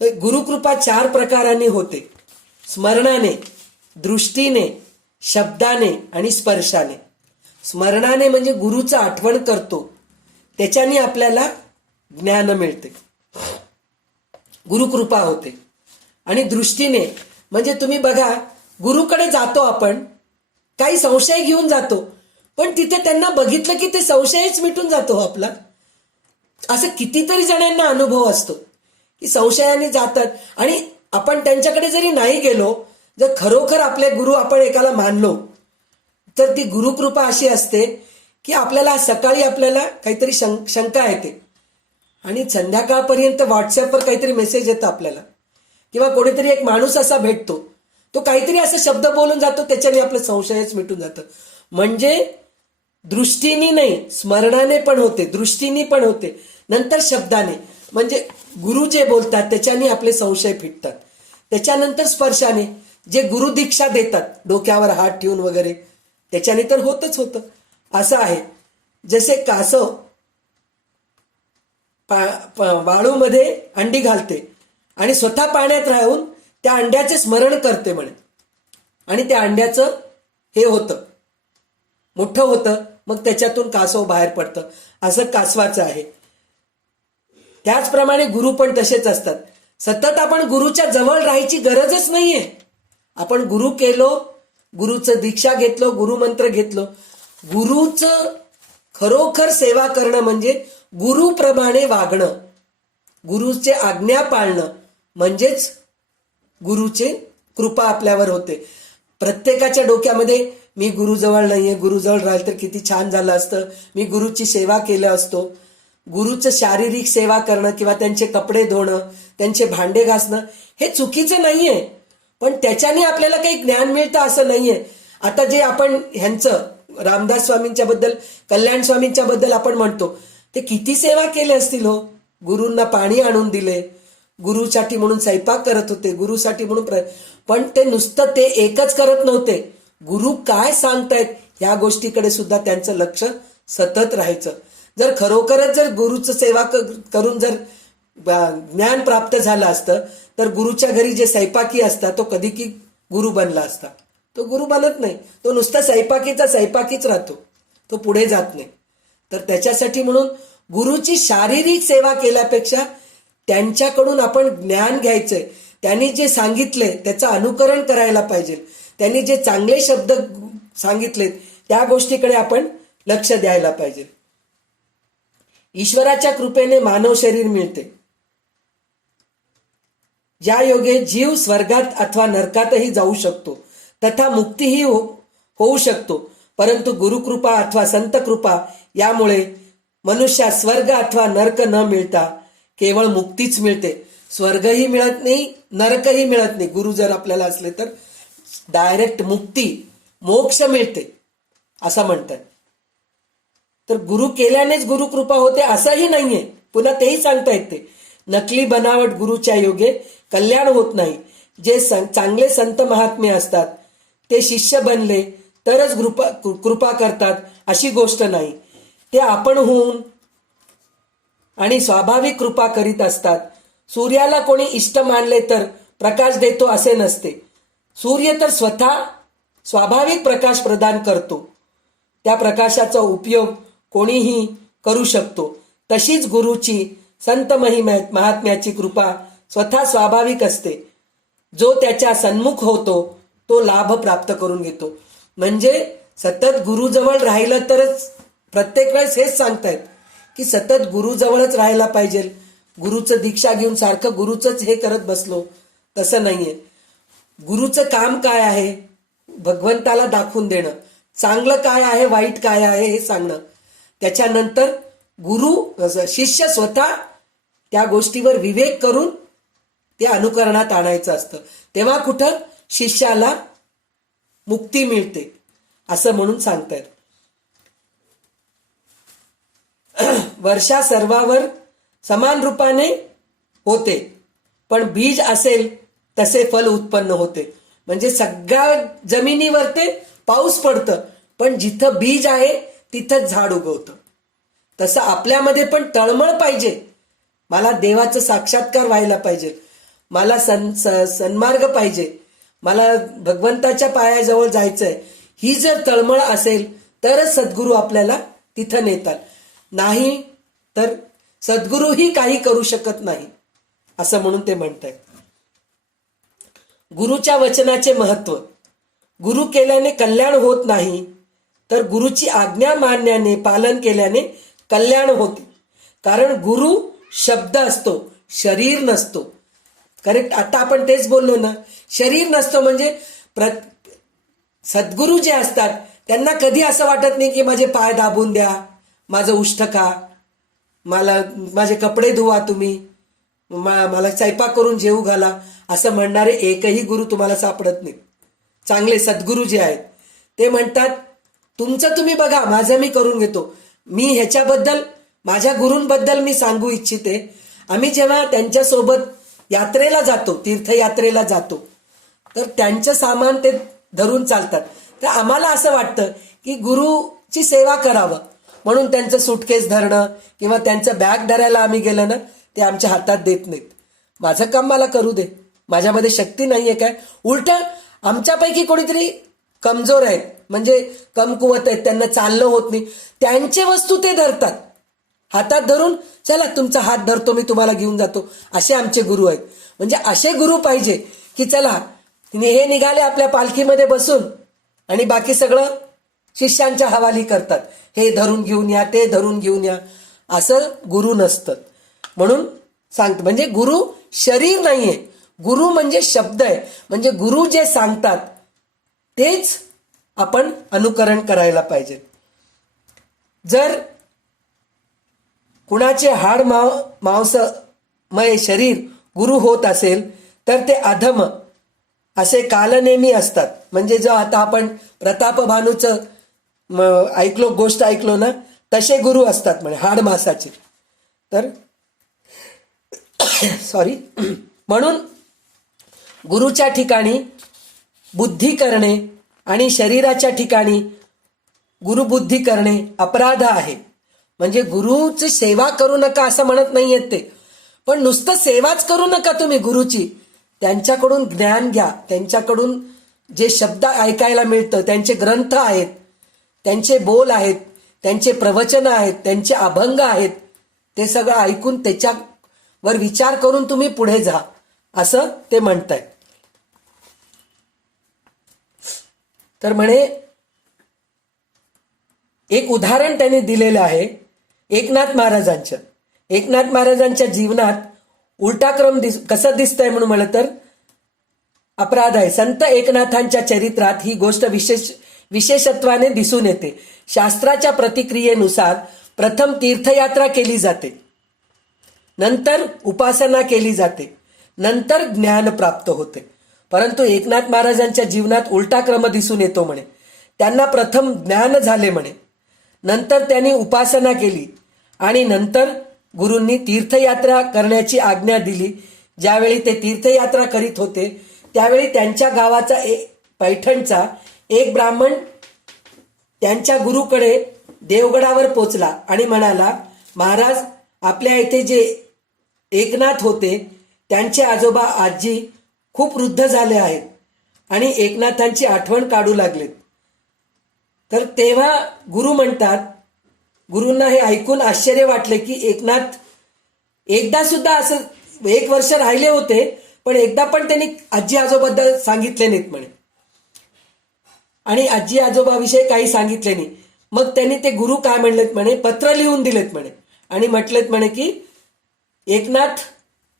गुरुकृपा 4 प्रकारांनी होते: स्मरणाने, दृष्टीने, शब्दाने आणि स्पर्शाने. स्मरणाने म्हणजे गुरुचं आठवण करतो, त्याच्याने आपल्याला ज्ञान मिळते, गुरुकृपा होते. आणि दृष्टीने म्हणजे तुम्ही बघा, गुरुकडे जातो आपण, काही संशय घेऊन जातो, पण तिथे त्यांना बघितलं की ते संशयच मिटून जातो आपला. असं कितीतरी जणांना अनुभव असतो की संशयाने जातात. आणि आपण त्यांच्याकडे जरी नाही गेलो, जर खरोखर आपले गुरु आपण एकाला मानलो, तर ती गुरुकृपा अशी असते की आपल्याला सकाळी आपल्याला काहीतरी शंका येते आणि संध्याकाळपर्यंत व्हॉट्सअपवर काहीतरी मेसेज येतो आपल्याला, किंवा कोणीतरी एक माणूस असा भेटतो, तो काहीतरी असा शब्द बोलून जातो, त्याच्याने आपलं संशयच मिटून जातं. म्हणजे दृष्टीने नाही, स्मरणाने पण होते, दृष्टीने पण होते, नंतर शब्दाने. म्हणजे गुरु जे बोलतात त्याच्याने आपले संशय फिटतात. त्याच्यानंतर स्पर्शाने, जे गुरु दीक्षा देतात डोक्यावर हात ठेवून वगैरे, त्याच्याने तर होतच होतं. असं आहे. जसे कासव वाळूमध्ये अंडी घालते आणि स्वतः पाण्यात राहून त्या अंड्याचे स्मरण करते म्हणे, आणि त्या अंड्याचं हे होतं, मोठं होतं, मग त्याच्यातून कासव बाहेर पडतं. असं कासवाचं आहे. त्याचप्रमाणे गुरु पण तसेच असतात. सतत आपण गुरुच्या जवळ राहायची गरजच नाहीये. आपण गुरु केलो, गुरुचं दीक्षा घेतलो, गुरुमंत्र घेतलो, गुरुचं खरोखर सेवा करणं म्हणजे गुरुप्रमाणे वागणं, गुरुचे आज्ञा पाळणं, म्हणजेच गुरुचे कृपा आपल्यावर होते. प्रत्येकाच्या डोक्यामध्ये मी गुरुजवळ नाहीये, गुरुजवळ राहिलं तर किती छान झालं असतं, मी गुरुची सेवा केलं असतो. गुरुचं शारीरिक सेवा करणं किंवा त्यांचे कपडे धुणं, त्यांचे भांडे घासणं हे चुकीचं नाहीये, पण त्याच्याने आपल्याला काही ज्ञान मिळतं असं नाहीये. आता जे आपण ह्यांचं रामदास स्वामींच्या बद्दल, कल्याण स्वामींच्या बद्दल आपण म्हणतो, ते किती सेवा केले असतील हो. गुरूंना पाणी आणून दिले, गुरुसाठी म्हणून स्वयंपाक करत होते, गुरुसाठी म्हणून पण ते नुसतं ते एकच करत नव्हते, गुरु काय सांगतायत ह्या गोष्टीकडे सुद्धा त्यांचं लक्ष सतत राहायचं. जर खरोखरच जर गुरुचं सेवा करून जर ज्ञान प्राप्त झालं असतं तर गुरुच्या घरी जे स्वयंपाकी असतात तो कधी की गुरु बनला असता. तो गुरु बनत नाही, तो नुसता स्वयंपाकीच राहतो, तो पुढे जात नाही. तर त्याच्यासाठी म्हणून गुरुची शारीरिक सेवा केल्यापेक्षा त्यांच्याकडून आपण ज्ञान घ्यायचंय. त्यांनी जे सांगितले त्याचं अनुकरण करायला पाहिजे. त्यांनी जे चांगले शब्द सांगितलेत त्या गोष्टीकडे आपण लक्ष द्यायला पाहिजे. ईश्वराच्या कृपेने मानव शरीर मिळते, ज्या योगे जीव स्वर्गात अथवा नरकातही जाऊ शकतो, तथा मुक्तीही होऊ शकतो. परंतु गुरुकृपा अथवा संत कृपा यामुळे मनुष्यास स्वर्ग अथवा नरक न मिळता केवळ मुक्तीच मिळते. स्वर्गही मिळत नाही, नरकही मिळत नाही. गुरु जर आपल्याला असले तर डायरेक्ट मुक्ती, मोक्ष मिळते असं म्हणतात. तर गुरु केल्यानेच गुरुकृपा होते असंही नाहीये. पुन्हा तेही सांगता येते, नकली बनावट गुरुच्या योगे कल्याण होत नाही. जे चांगले संत महात्मे असतात ते शिष्य बनले तरच कृपा करतात अशी गोष्ट नाही. ते आपण होऊन आणि स्वाभाविक कृपा करीत असतात. सूर्याला कोणी इष्ट मानले तर प्रकाश देतो असे नसते. सूर्य तर स्वतः स्वाभाविक प्रकाश प्रदान करतो, त्या प्रकाशाचा उपयोग कोणीही करू शकतो. तशीच गुरुची संत महात्म्याची कृपा स्वतः स्वाभाविक असते. जो त्याच्या सन्मुख होतो तो लाभ प्राप्त करून घेतो. म्हणजे सतत गुरुजवळ राहिलं तरच, प्रत्येक वेळेस हेच सांगतायत की सतत गुरुजवळच राहायला पाहिजे. गुरुचं दीक्षा घेऊन सारखं गुरुचंच हे करत बसलो तसं नाहीये. गुरुचं काम काय आहे, भगवंताला दाखवून देणं, चांगलं काय आहे वाईट काय आहे हे सांगणं. त्याच्यानंतर शिष्य स्वतः त्या गोष्टीवर विवेक करून ते अनुकरणात आणायचं असतं. तेव्हा कुठं शिष्याला मुक्ती मिळते असं म्हणून सांगतायत. वर्षा सर्वावर समान रूपाने होते, पण बीज असेल तसे फल उत्पन्न होते. म्हणजे सगळ्या जमिनीवर ते पाऊस पडतं, पण जिथं बीज आहे तिथंच झाड उगवतं. तसं आपल्यामध्ये पण तळमळ पाहिजे. मला देवाचं साक्षात्कार व्हायला पाहिजे, मला सन्मार्ग पाहिजे, मला भगवंताच्या पायाजवळ जायचंय, ही जर तळमळ असेल तरच सद्गुरू आपल्याला तिथं नेतात. नाही तर सद्गुरूही काही करू शकत नाही असं म्हणून ते म्हणतात. गुरुच्या वचनाचे महत्व. गुरु केल्याने कल्याण होत नाही, तर गुरुची आज्ञा मानण्याने, पालन केल्याने कल्याण होते. कारण गुरु शब्द असतो, शरीर नसतो. करेक्ट. आता आपण तेच बोललो ना, शरीर नसतो. म्हणजे सद्गुरू जे असतात त्यांना कधी असं वाटत नाही की माझे पाय दाबून द्या, माझं उष्ट खा, माझे कपडे धुवा तुम्ही, मला स्वयंपाक करून जेवू घाला, असं म्हणणारे एकही गुरु तुम्हाला सापडत नाही. चांगले सद्गुरू जे आहेत ते म्हणतात तुमचं तुम्ही बघा, माझं मी करून घेतो. मी ह्याच्याबद्दल माझ्या गुरूंबद्दल मी सांगू इच्छिते. आम्ही जेव्हा त्यांच्यासोबत यात्रेला जातो, तीर्थयात्रेला जातो, तर त्यांचं सामान ते धरून चालतात. तर आम्हाला असं वाटतं की गुरुची सेवा करावं म्हणून त्यांचं सुटकेस धरणं किंवा त्यांचं बॅग धरायला आम्ही गेलं ना, ते आमच्या हातात देत नाहीत. माझं काम मला करू दे, माझ्यामध्ये शक्ती नाहीये काय. उलट आमच्यापैकी कोणीतरी कमजोर आहेत, म्हणजे कमकुवत आहेत, त्यांना चालणं होत नाही, त्यांचे वस्तू ते धरतात हातात धरून. चला तुमचा हात धरतो मी, तुम्हाला घेऊन जातो. असे आमचे गुरु आहेत. म्हणजे असे गुरु पाहिजे की चला हे निघाले आपल्या पालखीमध्ये बसून आणि बाकी सगळं शिष्यांच्या हवाली करतात. हे धरून घेऊन या, ते धरून घेऊन या, असं गुरु नसतं. म्हणून सांगतो, म्हणजे गुरु शरीर नाहीये, गुरु म्हणजे शब्द आहे. म्हणजे गुरु जे सांगतात तेच आपण अनुकरण करायला पाहिजे. जर कुणाचे हाड मांसमय शरीर गुरु होत असेल तर ते अधम असे कालनेमी असतात. म्हणजे जो आता आपण प्रताप भानूचं ऐकलो, गोष्ट ऐकलो ना, तसे गुरु असतात म्हणे हाड मासाचे. तर सॉरी म्हणून गुरुच्या ठिकाणी बुद्धी करणे आणि शरीराच्या ठिकाणी गुरुबुद्धी करणे अपराध आहे. म्हणजे गुरुची सेवा करू नका असं म्हणत नाहीयेत ते, पण नुसतं सेवाच करू नका तुम्ही गुरुची. त्यांच्याकडून ज्ञान घ्या, त्यांच्याकडून जे शब्द ऐकायला मिळतं, त्यांचे ग्रंथ आहेत, त्यांचे बोल आहेत, त्यांचे प्रवचन आहेत, त्यांचे अभंग आहेत, ते सगळं ऐकून त्याच्यावर विचार करून तुम्ही पुढे जा, असं ते म्हणतायत. तर म्हणे एक उदाहरण त्यांनी दिलेलं आहे एकनाथ महाराजांचं. एकनाथ महाराजांच्या जीवनात उलटा क्रम कसं दिसतंय म्हणून म्हणलं तर अपराध आहे. संत एकनाथांच्या चरित्रात ही गोष्ट विशेषत्वाने दिसून येते. शास्त्राच्या प्रतिक्रियेनुसार प्रथम तीर्थयात्रा केली जाते, नंतर उपासना केली जाते, नंतर ज्ञान प्राप्त होते. परंतु एकनाथ महाराजांच्या जीवनात उलटा क्रम दिसून येतो म्हणे. त्यांना प्रथम ज्ञान झाले म्हणे, नंतर त्यांनी उपासना केली आणि नंतर गुरूंनी तीर्थयात्रा करण्याची आज्ञा दिली. ज्यावेळी ते तीर्थयात्रा करीत होते त्यावेळी त्यांच्या गावाचा पैठणचा एक ब्राह्मण त्यांच्या गुरुकडे देवगडावर पोचला आणि म्हणाला, महाराज, आपल्या इथे जे एकनाथ होते त्यांचे आजोबा आजी खूप वृद्ध झाले आहेत आणि एकनाथांची आठवण काढू लागलेत. तर तेव्हा गुरु म्हणतात, गुरूंना हे ऐकून आश्चर्य वाटले की एकनाथ एकदा सुद्धा असं 1 वर्ष राहिले होते, पण एकदा पण त्यांनी आजी आजोबाबद्दल सांगितले नाहीत म्हणे आणि आजी आजोबाविषयी काही सांगितले नाही. मग त्यांनी ते गुरु काय म्हणलेत म्हणे, पत्र लिहून दिलेत म्हणे आणि म्हटलेत म्हणे की एकनाथ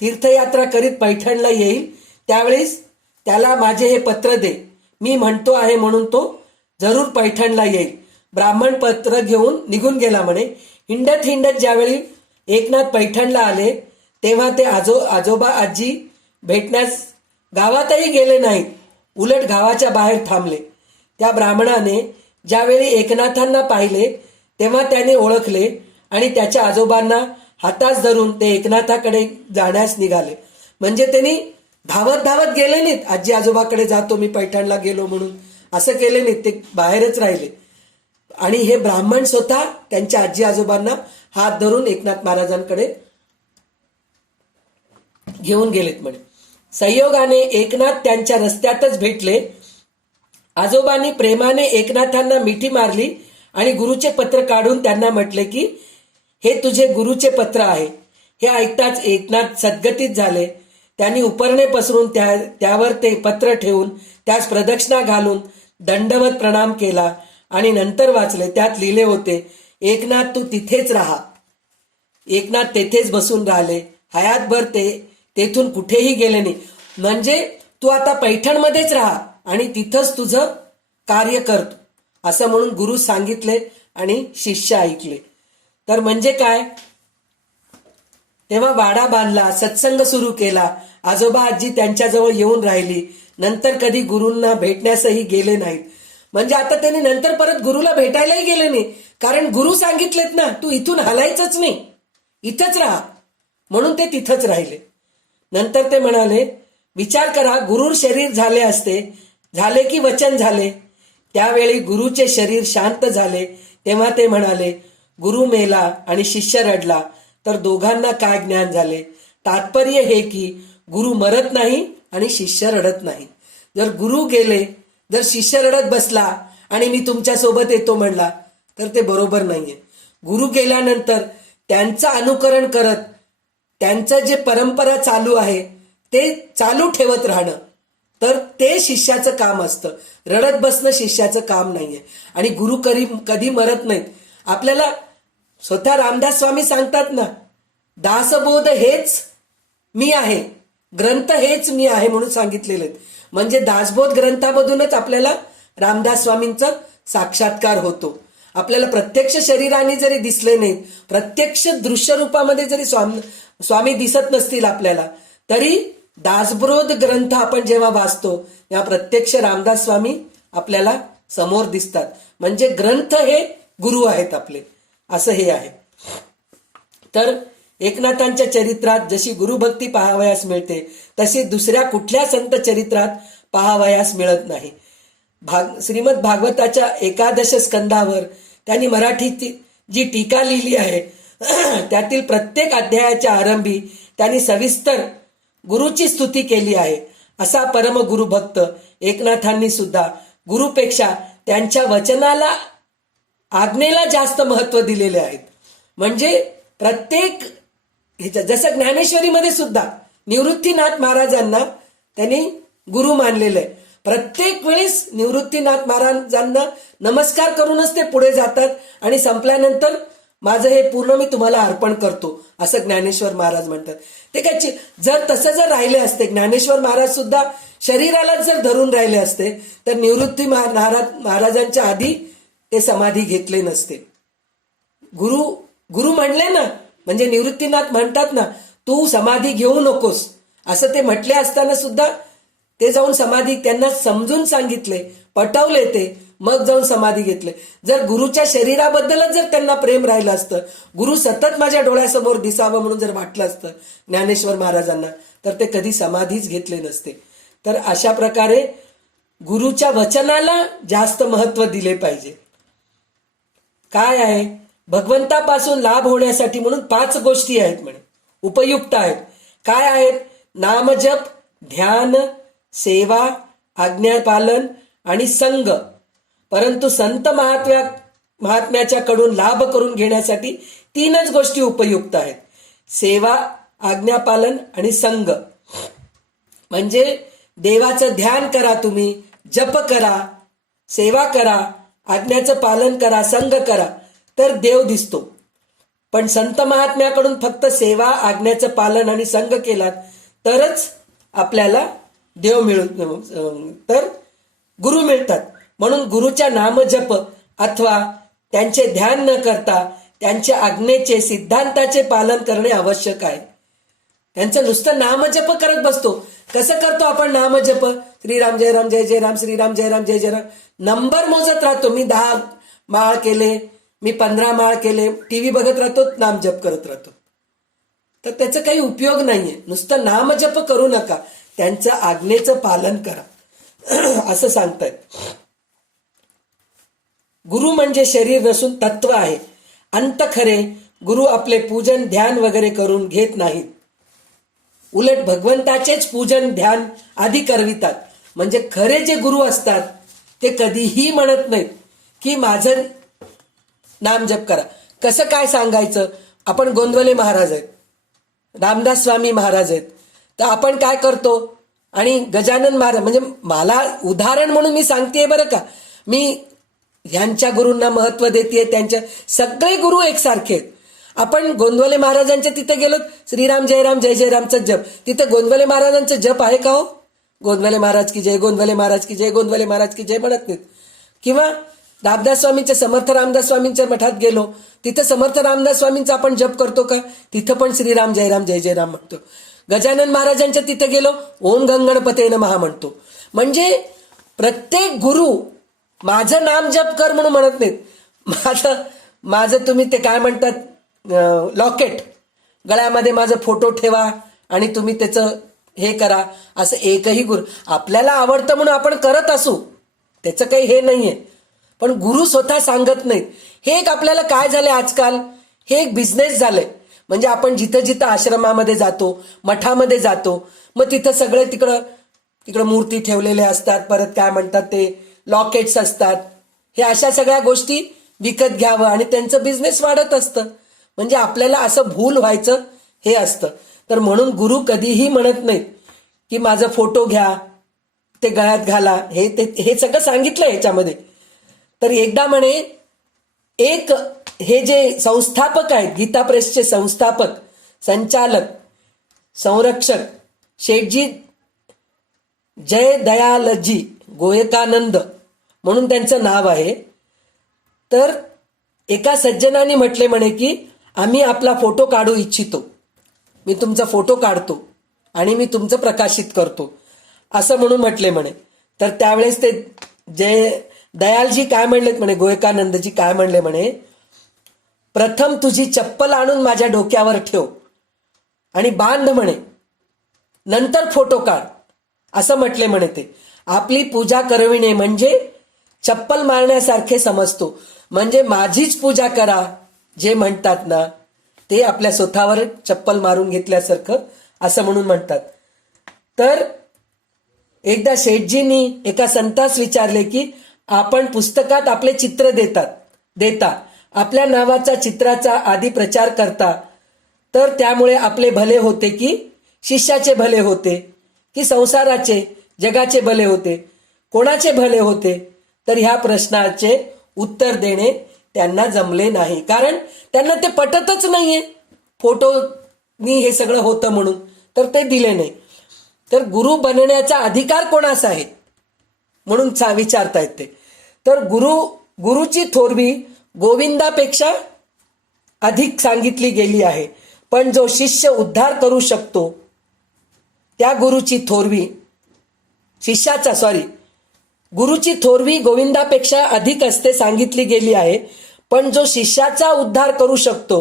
तीर्थयात्रा करीत पैठणला येईल, त्यावेळेस त्याला माझे हे पत्र दे, मी म्हणतो आहे म्हणून तो जरूर पैठणला येईल. ब्राह्मण पत्र घेऊन निघून गेला म्हणे. हिंडत हिंडत ज्यावेळी एकनाथ पैठणला आले तेव्हा ते आजोबा आजी भेटण्यास गावातही गेले नाहीत, उलट गावाच्या बाहेर थांबले. त्या ब्राह्मणाने ज्यावेळी एकनाथांना पाहिले तेव्हा त्याने ओळखले आणि त्याच्या आजोबांना हातास धरून ते एकनाथाकडे जाण्यास निघाले. म्हणजे त्यांनी धावत धावत गेले नाहीत, आजी आजोबाकडे जातो मी पैठणला गेलो म्हणून असं केले नाहीत, ते बाहेरच राहिले. आणि हे ब्राह्मण स्वतः त्यांच्या आजी आजोबांना हात धरून एकनाथ महाराजांकडे घेऊन गेलेत म्हणे. संयोगाने एकनाथ त्यांच्या रस्त्यातच भेटले. आजोबांनी प्रेमाने एकनाथांना मिठी मारली आणि गुरुचे पत्र काढून त्यांना म्हटले की हे तुझे गुरुचे पत्र आहे. हे ऐकताच एकनाथ सद्गतीत झाले. त्यांनी उपरणे पसरून त्यावर ते पत्र ठेवून त्यास प्रदक्षिणा घालून दंडवत प्रणाम केला आणि नंतर वाचले. त्यात लिहिले होते, एकनाथ तू तिथेच राहा. एकनाथ तेथेच बसून राहिले. हयातभर ते तेथून कुठेही गेले नाही. म्हणजे तू आता पैठणमध्येच राहा आणि तिथंच तुझं कार्य करतो. असं म्हणून गुरु सांगितले आणि शिष्य ऐकले. तर म्हणजे काय, तेव्हा वाडा बांधला, सत्संग सुरू केला, आजोबा आजी त्यांच्याजवळ येऊन राहिली, नंतर कधी गुरूंना भेटण्यासही गेले नाहीत. म्हणजे आता त्यांनी नंतर परत गुरुला भेटायलाही गेले नाही, कारण गुरु सांगितलेत ना, तू इथून हलायचंच नाही, इथंच राहा, म्हणून ते तिथंच राहिले. नंतर ते म्हणाले, विचार करा, गुरुर शरीर झाले असते, झाले की वचन झाले. त्यावेळी गुरुचे शरीर शांत झाले, तेव्हा ते म्हणाले, गुरु मेला आणि शिष्य रडला तर दोघांना काय ज्ञान झाले. तात्पर्य हे की गुरु मरत नाही आणि शिष्य रडत नाही. जर गुरु गेले, जर शिष्य रडत बसला आणि मी तुमच्या सोबत येतो म्हणला तर ते बरोबर नाहीये. गुरु गेल्यानंतर त्यांचं अनुकरण करत त्यांचं जे परंपरा चालू आहे ते चालू ठेवत राहणं, तर ते शिष्याचं काम असतं. रडत बसणं शिष्याचं काम नाहीये. आणि गुरु कधी मरत नाहीत. आपल्याला स्वतः रामदास स्वामी सांगतात ना, दासबोध हेच मी आहे, ग्रंथ हेच मी आहे म्हणून सांगितलेले. म्हणजे दासबोध ग्रंथामधूनच आपल्याला रामदास स्वामींचा साक्षात्कार होतो. आपल्याला प्रत्यक्ष शरीराने जरी दिसले नाहीत, प्रत्यक्ष दृश्य रूपामध्ये जरी स्वामी दिसत नसतील आपल्याला, तरी दासबोध ग्रंथ आपण जेव्हा वाचतो तेव्हा प्रत्यक्ष रामदास स्वामी आपल्याला समोर दिसतात. म्हणजे ग्रंथ हे गुरु आहेत आपले, असं हे आहे. तर एकनाथांच्या चरित्रात जशी गुरुभक्ती पाहावयास मिळते तशी दुसऱ्या कुठल्या संत चरित्रात पाहावयास मिळत नाही. श्रीमद भागवताच्या 11 स्कंदावर त्यांनी मराठीत जी टीका लिहिली आहे त्यातील प्रत्येक अध्यायाच्या आरंभी त्यांनी सविस्तर गुरुची स्तुती केली आहे. असा परम गुरुभक्त एकनाथांनी सुद्धा गुरुपेक्षा त्यांच्या वचनाला, आज्ञेला जास्त महत्व दिलेले आहेत. म्हणजे प्रत्येक जसं ज्ञानेश्वरीमध्ये सुद्धा निवृत्तीनाथ महाराजांना त्यांनी गुरु मानलेलं आहे. प्रत्येक वेळेस निवृत्तीनाथ महाराजांना नमस्कार करूनच ते पुढे जातात आणि संपल्यानंतर माझं हे पूर्ण मी तुम्हाला अर्पण करतो असं ज्ञानेश्वर महाराज म्हणतात. ते काय, जर तसं जर राहिले असते, ज्ञानेश्वर महाराज सुद्धा शरीराला जर धरून राहिले असते तर निवृत्ती महाराजांच्या आधी ते समाधी घेतले नसते. गुरु म्हणले ना, म्हणजे निवृत्तीनाथ म्हणतात ना, तू समाधी घेऊ नकोस असं ते म्हटले असताना सुद्धा ते जाऊन समाधी, त्यांना समजून सांगितले, पटवले, ते मग जाऊन समाधी घेतले. जर गुरुच्या शरीराबद्दलच जर त्यांना प्रेम राहिलं असतं, गुरु सतत माझ्या डोळ्यासमोर दिसावं म्हणून जर वाटलं असतं ज्ञानेश्वर महाराजांना, तर ते कधी समाधीच घेतले नसते. तर अशा प्रकारे गुरुच्या वचनाला जास्त महत्व दिले पाहिजे. काय आहे, भगवंतापासून लाभ होण्यासाठी म्हणून 5 गोष्टी आहेत म्हणे, उपयुक्त आहेत. काय आहेत? नामजप, ध्यान, सेवा, आज्ञापालन आणि संग. परंतु संत महात्म्याच्या कडून लाभ करून घेण्यासाठी 3च गोष्टी उपयुक्त आहेत: सेवा, आज्ञापालन आणि संग. म्हणजे देवाचं ध्यान करा, तुम्ही जप करा, सेवा करा, आज्ञाचं पालन करा, संग करा, तर देव दिसतो. पण संत महात्म्याकडून फक्त सेवा, आज्ञाचं पालन आणि संग केलात तरच आपल्याला देव तर गुरु मिळतात. म्हणून गुरुच्या नामजप अथवा त्यांचे ध्यान न करता त्यांच्या आज्ञेचे, सिद्धांताचे पालन करणे आवश्यक आहे. त्यांचं नुसतं नामजप करत बसतो. कसं करतो आपण नामजप? श्रीराम जय राम जय जय राम, श्रीराम जय राम जय जय राम, नंबर मोजत राहतो. मी 10 माळ केले, मी 15 माळ केले, टीव्ही बघत राहतो, नामजप करत राहतो. तर त्याचा काही उपयोग नाहीये. नुसतं नामजप करू नका, त्यांचं आज्ञेचं पालन करा असं सांगतायत. गुरु म्हणजे शरीर नसून तत्व आहे. अंत खरे गुरु आपले पूजन, ध्यान वगैरे करून घेत नाहीत. उलट भगवंताचेच पूजन, ध्यान आधी करवितात. म्हणजे खरे जे गुरु असतात ते कधीही म्हणत नाहीत की माझं नाम जप करा. कसं काय सांगायचं? आपण गोंदवले महाराज आहेत, रामदास स्वामी महाराज आहेत, तर आपण काय करतो? आणि गजानन महाराज, म्हणजे मला उदाहरण म्हणून मी सांगतेय बरं का, मी ह्यांच्या गुरूंना महत्व देते. त्यांच्या सगळे गुरु एकसारखे आहेत. आपण गोंदवले महाराजांच्या तिथे गेलो, श्रीराम जय राम जय जय रामचा जप, तिथे गोंदवले महाराजांचा जप आहे का हो? गोंदवले महाराज की जय, गोंदवले महाराज की जय, गोंदवले महाराज की जय म्हणत नाहीत. किंवा रामदास स्वामींच्या समर्थ रामदास स्वामींच्या मठात गेलो, तिथं समर्थ रामदास स्वामींचा आपण जप करतो का? तिथं पण श्रीराम जय राम जय जय राम म्हणतो. गजानन महाराजांच्या तिथं गेलो, ओम गंगणपते नमः म्हणतो. म्हणजे प्रत्येक गुरु माझं नाम जप कर म्हणून म्हणत नाहीत. माझं तुम्ही ते काय म्हणतात लॉकेट गळ्यामध्ये माझा फोटो ठेवा आणि तुम्ही त्याचं हे करा, असं एकही गुरु. आपल्याला आवडतं म्हणून आपण करत असू, त्याचं काही हे नाहीये, पण गुरु स्वतः सांगत नाहीत. हे एक आपल्याला काय झालंय आजकाल, हे एक बिझनेस झालंय. म्हणजे आपण जिथं जिथं आश्रमामध्ये जातो, मठामध्ये जातो, मग तिथं सगळे तिकडं मूर्ती ठेवलेल्या असतात, परत काय म्हणतात ते लॉकेट्स असतात. हे अशा सगळ्या गोष्टी विकत घ्यावं आणि त्यांचं बिझनेस वाढत असतं. म्हणजे आपल्याला असं भूल व्हायचं हे असतं. तर म्हणून गुरु कधीही म्हणत नाहीत की माझा फोटो घ्या, ते गळ्यात घाला, हे सगळं सांगितलं ह्याच्यामध्ये. तर एकदा म्हणे एक हे जे संस्थापक आहेत, गीता प्रेसचे संस्थापक, संचालक, संरक्षक शेठजी जय दयालजी गोयकानंद म्हणून त्यांचं नाव आहे. तर एका सज्जनाने म्हटले म्हणे की आम्ही आपला फोटो काढू इच्छितो, मी तुमचा फोटो काढतो आणि मी तुमचं प्रकाशित करतो, असं म्हणून म्हटले म्हणे. तर त्यावेळेस ते जय दयालजी काय म्हणलेत म्हणे, गोयकानंदजी काय म्हणले म्हणे, प्रथम तुझी चप्पल आणून माझ्या डोक्यावर ठेव आणि बांध म्हणे, नंतर फोटो काढ, असं म्हटले म्हणे. ते आपली पूजा करविणे म्हणजे चप्पल मारण्यासारखे समजतो. म्हणजे माझीच पूजा करा जे म्हणतात ना, ते आपल्या स्वतःवर चप्पल मारून घेतल्यासारखं असं म्हणून म्हणतात. तर एकदा शेठजींनी एका संतास विचारले की आपण पुस्तकात आपले चित्र देता आपल्या नावाचा चित्राचा आधी प्रचार करता, तर त्यामुळे आपले भले होते की शिष्याचे भले होते की संसाराचे जगाचे भले होते, कोणाचे भले होते? तर ह्या प्रश्नाचे उत्तर देणे त्यांना जमले नाही, कारण त्यांना ते पटतच नाहीये फोटोनी हे सगळं होतं म्हणून. तर ते दिले नाही. तर गुरु बनण्याचा अधिकार कोणाचा आहे म्हणून विचारतायत ते. तर गुरुची थोरवी गोविंदापेक्षा अधिक सांगितली गेली आहे, पण जो शिष्य उद्धार करू शकतो त्या गुरुची थोरवी गुरुची थोरवी गोविंदापेक्षा अधिक असते सांगितली गेली आहे, पण जो शिष्याचा उद्धार करू शकतो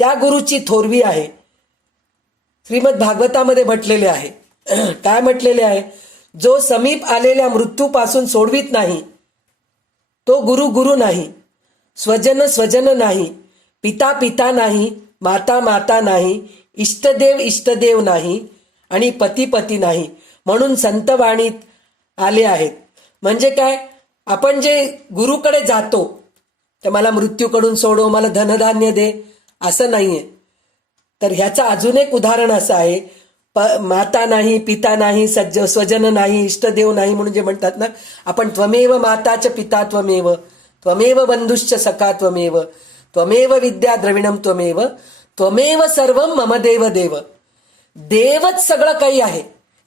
त्या गुरुची थोरवी आहे. श्रीमद भागवतामध्ये म्हटलेले आहे, काय म्हटलेले आहे, जो समीप आलेल्या मृत्यूपासून सोडवित नाही तो गुरु नाही, स्वजन नाही, पिता नाही, माता नाही, इष्टदेव नाही आणि पती नाही, म्हणून संतवाणीत आले आहेत. म्हणजे काय, आपण जे गुरुकडे जातो तर मला मृत्यूकडून सोडव, मला धनधान्य दे, असं नाहीये. तर ह्याचं अजून एक उदाहरण असं आहे, माता नाही, पिता नाही, स्वजन नाही, इष्टदेव नाही म्हणून जे म्हणतात ना, आपण त्वमेव माताच पिता त्वमेव, त्वमेव बंधुश्च सखा त्वमेव, त्वमेव विद्या द्रविणम त्वमेव सर्वम मम देव. देवच सगळं काही आहे.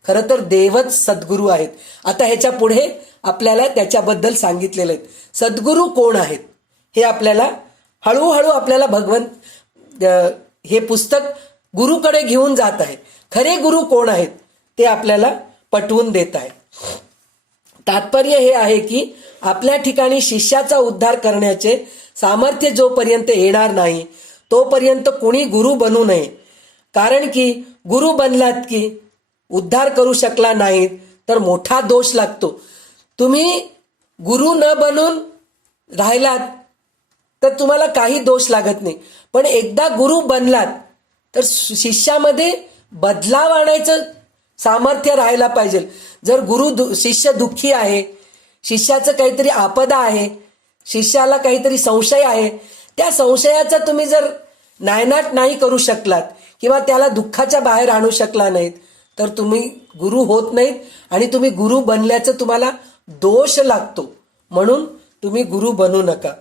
खरं तर देवच सद्गुरू आहेत. आता ह्याच्या पुढे आपल्याला त्याच्याबद्दल सांगितलेलं आहे. सद्गुरू कोण आहेत हे आपल्याला हळूहळू आपल्याला भगवंत हे पुस्तक गुरुकडे घेऊन जात आहे. खरे गुरु कोण आहेत ते आपल्याला पटवून देत आहे. तात्पर्य हे आहे की आपल्या ठिकाणी शिष्याचा उद्धार करण्याचे सामर्थ्य जोपर्यंत येणार नाही तोपर्यंत कोणी गुरु बनू नये. कारण की गुरु बनलात की उद्धार करू शकला नाहीत तर मोठा दोष लागतो. तुम्ही गुरु न बनून राहिलात तर तुम्हाला काही दोष लागत नाही, पण एकदा गुरु बनलात तर शिष्यामध्ये बदलाव आणायचं सामर्थ्य राहायला पाहिजे. जर शिष्य दुःखी आहे, शिष्याचं काहीतरी आपदा आहे, शिष्याला काहीतरी संशय आहे, त्या संशयाचा तुम्ही जर नायनाट नाही करू शकलात किंवा त्याला दुःखाच्या बाहेर आणू शकला नाहीत तर तुम्ही गुरु होत नाहीत आणि तुम्ही गुरु बनल्याचं तुम्हाला दोष लागतो. म्हणून तुम्ही गुरु बनू नका.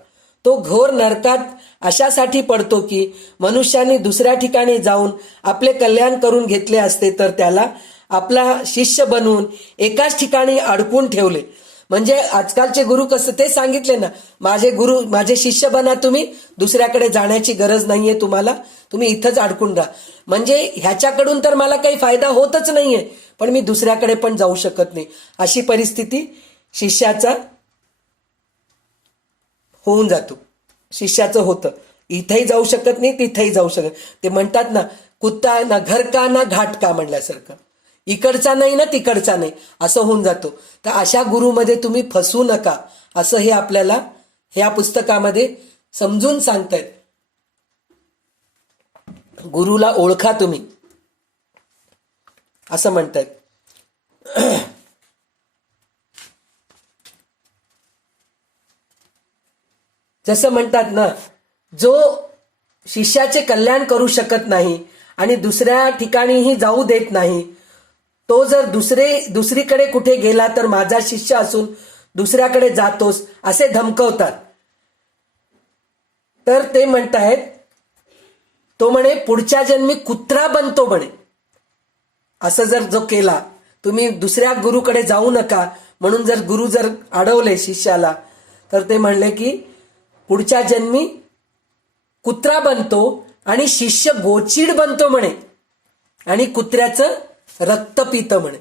तो घोर नरकात अशासाठी पडतो की मनुष्याने दुसऱ्या ठिकाणी जाऊन आपले कल्याण करून घेतले असते तर त्याला आपला शिष्य बनवून एकाच ठिकाणी अडकून ठेवले. म्हणजे आजकालचे गुरु कसं ते सांगितले ना, माझे गुरु माझे शिष्य बना तुम्ही, दुसऱ्याकडे जाण्याची गरज नाहीये तुम्हाला, तुम्ही इथंच अडकून राहा. म्हणजे ह्याच्याकडून तर मला काही फायदा होतच नाहीये, पण मी दुसऱ्याकडे पण जाऊ शकत नाही, अशी परिस्थिती शिष्याचा होऊन जातो. शिष्याचं होतं, इथेही जाऊ शकत नाही तिथेही जाऊ शकत. ते म्हणतात ना, कुत्ता ना घर का ना घाट का म्हणल्यासारखं, इकडचा नाही ना तिकडचा नाही असं होऊन जातो. तर अशा गुरुमध्ये तुम्ही फसू नका, असं हे आपल्याला ह्या पुस्तकामध्ये समजून सांगतायत. गुरुला ओळखा तुम्ही असं म्हणतायत. जसं म्हणतात ना, जो शिष्याचे कल्याण करू शकत नाही आणि दुसऱ्या ठिकाणीही जाऊ देत नाही, तो जर दुसरीकडे कुठे गेला तर माझा शिष्य असून दुसऱ्याकडे जातोस असे धमकवतात. तर ते म्हणतायत, तो म्हणे पुढच्या जन्मी कुत्रा बनतो म्हणे. असं जर जो केला, तुम्ही दुसऱ्या गुरुकडे जाऊ नका म्हणून जर गुरु जर अडवले शिष्याला, तर ते म्हणले की पुढच्या जन्मी कुत्रा बनतो आणि शिष्य गोचीड बनतो म्हणे आणि कुत्र्याचं रक्त पितं म्हणे.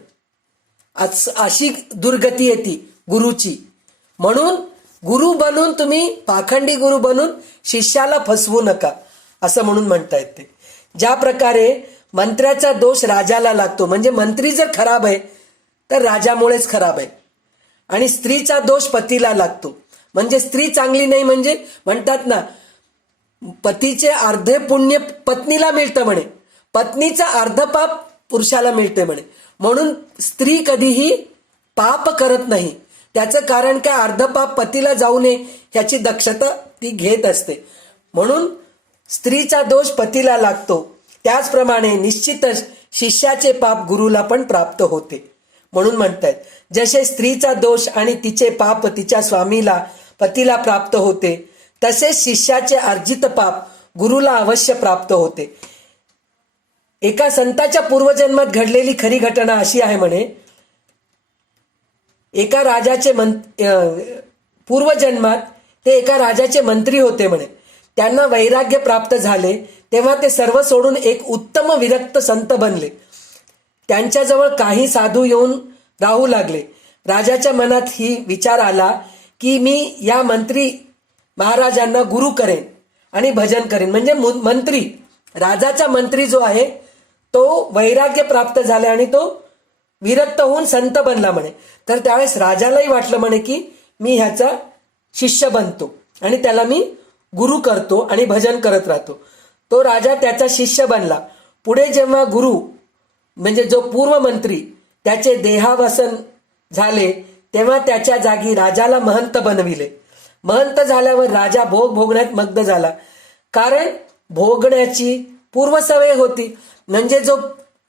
अशी दुर्गती येते गुरुची. म्हणून गुरु बनून तुम्ही पाखंडी गुरु बनून शिष्याला फसवू नका असं म्हणून म्हणतायत ते. ज्या प्रकारे मंत्र्याचा दोष राजाला लागतो, म्हणजे मंत्री जर खराब आहे तर राजामुळेच खराब आहे, आणि स्त्रीचा दोष पतीला लागतो, म्हणजे स्त्री चांगली नाही म्हणजे म्हणतात ना, पतीचे अर्धे पुण्य पत्नीला मिळतं म्हणे, पत्नीचं अर्ध पाप पुरुषाला मिळते म्हणे. म्हणून स्त्री कधीही पाप करत नाही. त्याचं कारण काय, अर्ध पाप पतीला जाऊ नये ह्याची दक्षता ती घेत असते. म्हणून स्त्रीचा दोष पतीला लागतो. त्याचप्रमाणे निश्चितच शिष्याचे पाप गुरुला पण प्राप्त होते. म्हणून म्हणतात, जसे स्त्रीचा दोष आणि तिचे पाप तिच्या स्वामीला पतीला प्राप्त होते, तसेच शिष्याचे अर्जित पाप गुरुला अवश्य प्राप्त होते. एका संताच्या पूर्वजन्मात घडलेली खरी घटना अशी आहे म्हणे. एका राजाचे पूर्वजन्मात ते एका राजाचे मंत्री होते म्हणे. त्यांना वैराग्य प्राप्त झाले तेव्हा ते सर्व सोडून एक उत्तम विरक्त संत बनले. त्यांच्याजवळ काही साधू येऊन राहू लागले. राजाच्या मनात ही विचार आला की मी या मंत्री महाराजांना गुरु करेन आणि भजन करेन. म्हणजे मंत्री, राजाचा मंत्री जो आहे तो वैराग्य प्राप्त झाला आणि तो विरक्त होऊन संत बनला म्हणे. तर त्यावेळेस राजालाही वाटलं म्हणे की मी ह्याचा शिष्य बनतो आणि त्याला मी गुरु करतो आणि भजन करत राहतो. तो राजा त्याचा शिष्य बनला. पुढे जेव्हा गुरु म्हणजे जो पूर्व मंत्री त्याचे देहावसन झाले तेव्हा त्याच्या जागी राजाला महंत बनविले. महंत झाल्यावर राजा भोग भोगण्यात मग्न झाला, कारण भोगण्याची पूर्वसवय होती. म्हणजे जो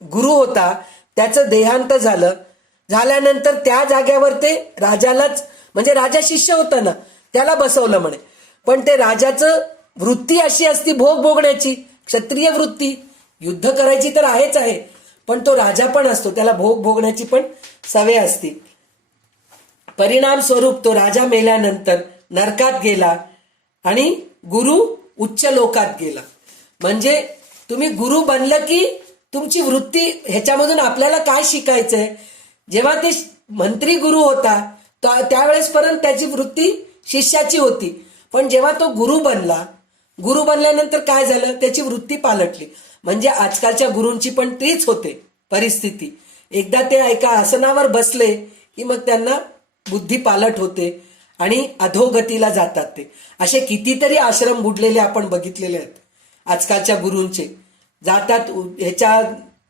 गुरु होता त्याचं देहांत झाल्यानंतर त्या जाग्यावर ते राजालाच, म्हणजे राजा शिष्य होता ना, त्याला बसवलं म्हणे. पण ते राजाचं वृत्ती अशी असती भोग भोगण्याची, क्षत्रिय वृत्ती, युद्ध करायची तर आहेच आहे, पण तो राजा पण असतो, त्याला भोग भोगण्याची पण सवय असते. परिणाम स्वरूप तो राजा मेल्यानंतर नरकात गेला आणि गुरु उच्च लोकात गेला. म्हणजे तुम्ही गुरु बनलं की तुमची वृत्ती, ह्याच्यामधून आपल्याला काय शिकायचंय, जेव्हा ते मंत्री गुरु होता त्यावेळेस पर्यंत त्याची वृत्ती शिष्याची होती, पण जेव्हा तो गुरु बनल्यानंतर काय झालं, त्याची वृत्ती पालटली. म्हणजे आजकालच्या गुरूंची पण तीच होते परिस्थिती. एकदा ते एका आसनावर बसले की मग त्यांना बुद्धी पालट होते आणि अधोगतीला जातात. ते असे कितीतरी आश्रम बुडलेले आपण बघितलेले आहेत. आजकालच्या गुरूंचे जातात, ह्याच्या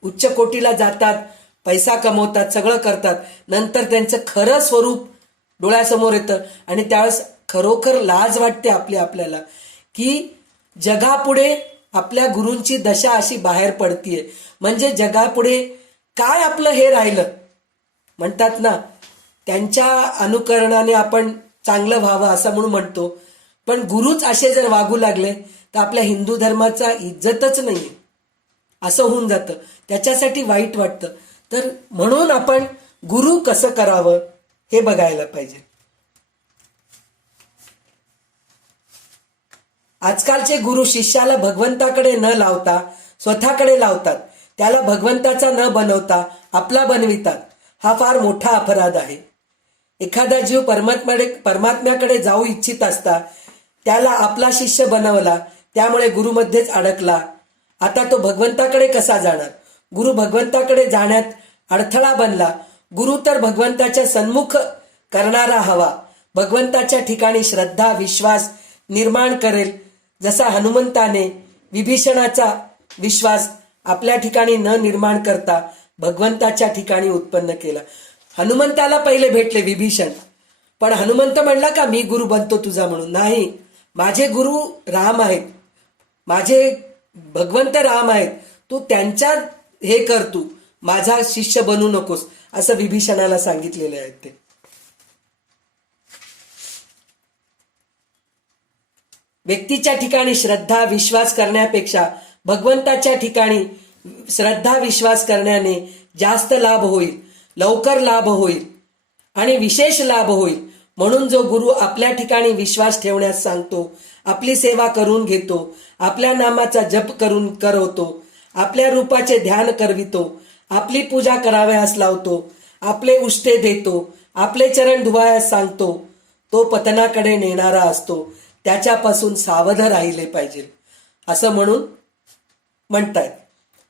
उच्च कोटीला जातात, पैसा कमवतात, सगळं करतात, नंतर त्यांचं खरं स्वरूप डोळ्यासमोर येतं आणि त्यावेळेस खरोखर लाज वाटते आपल्याला की जगापुढे आपल्या गुरूंची दशा अशी बाहेर पडतीये. म्हणजे जगापुढे काय आपलं हे राहिलं. म्हणतात ना, त्यांच्या अनुकरणाने आपण चांगलं व्हावं असं म्हणून म्हणतो, पण गुरुच असे जर वागू लागले तर आपल्या हिंदू धर्माचा इज्जतच नाही असं होऊन जातं. त्याच्यासाठी वाईट वाटतं. तर म्हणून आपण गुरु कसं करावं हे बघायला पाहिजे. आजकालचे गुरु शिष्याला भगवंताकडे न लावता स्वतःकडे लावतात. त्याला भगवंताचा न बनवता आपला बनवितात. हा फार मोठा अपराध आहे. एखादा जीव परमात्म्याकडे जाऊ इच्छित असता त्याला आपला शिष्य बनवला, त्यामुळे गुरुमध्येच अडकला. आता तो भगवंताकडे कसा जाणार? गुरु भगवंताकडे जाण्यात अडथळा बनला. गुरु तर भगवंताच्या सन्मुख करणारा हवा, भगवंताच्या ठिकाणी श्रद्धा विश्वास निर्माण करेल. जसा हनुमंताने विभीषणाचा विश्वास आपल्या ठिकाणी न निर्माण करता भगवंताच्या ठिकाणी उत्पन्न केला. हनुमंताला पहिले भेटले विभीषण, पण हनुमंत म्हणला का मी गुरु बनतो तुझा म्हणून? नाही, माझे गुरु राम आहेत, माझे भगवंत राम आहेत, तू त्यांच्या हे कर, तू माझा शिष्य बनू नकोस, असं विभीषणाला सांगितलेले आहेत ते. व्यक्तीच्या ठिकाणी श्रद्धा विश्वास करण्यापेक्षा भगवंताच्या ठिकाणी श्रद्धा विश्वास करण्याने जास्त लाभ होईल, लवकर लाभ होईल आणि विशेष लाभ होईल. म्हणून जो गुरु आपल्या ठिकाणी विश्वास ठेवण्यास सांगतो, आपली सेवा करून घेतो, आपल्या नामाचा जप करून करवतो, आपल्या रूपाचे ध्यान करवितो, आपली पूजा करावयास लावतो, आपले उष्टे देतो, आपले चरण धुवायास सांगतो, तो पतनाकडे नेणारा असतो. त्याच्यापासून सावध राहिले पाहिजे असं म्हणतायत.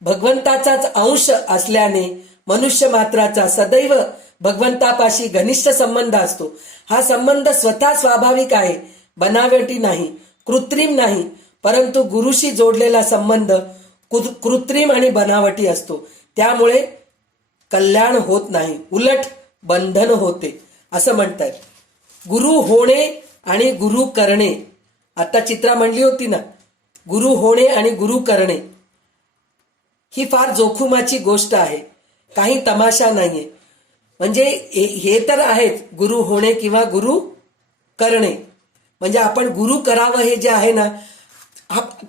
भगवंताचाच अंश असल्याने मनुष्य मात्राचा सदैव भगवंतापाशी घनिष्ठ संबंध असतो. हा संबंध स्वतः स्वाभाविक आहे, बनावटी नाही, कृत्रिम नाही. परंतु गुरुशी जोडलेला संबंध कृत्रिम आणि बनावटी असतो. त्यामुळे कल्याण होत नाही, उलट बंधन होते असं म्हणतात. गुरु होणे आणि गुरु करणे, आता चित्रा म्हणली होती ना, गुरु होणे आणि गुरु करणे ही फार जोखुमाची गोष्ट आहे, काही तमाशा नाहीये. म्हणजे हे तर आहेच, गुरु होणे किंवा गुरु करणे. म्हणजे आपण गुरु करावं हे जे आहे ना,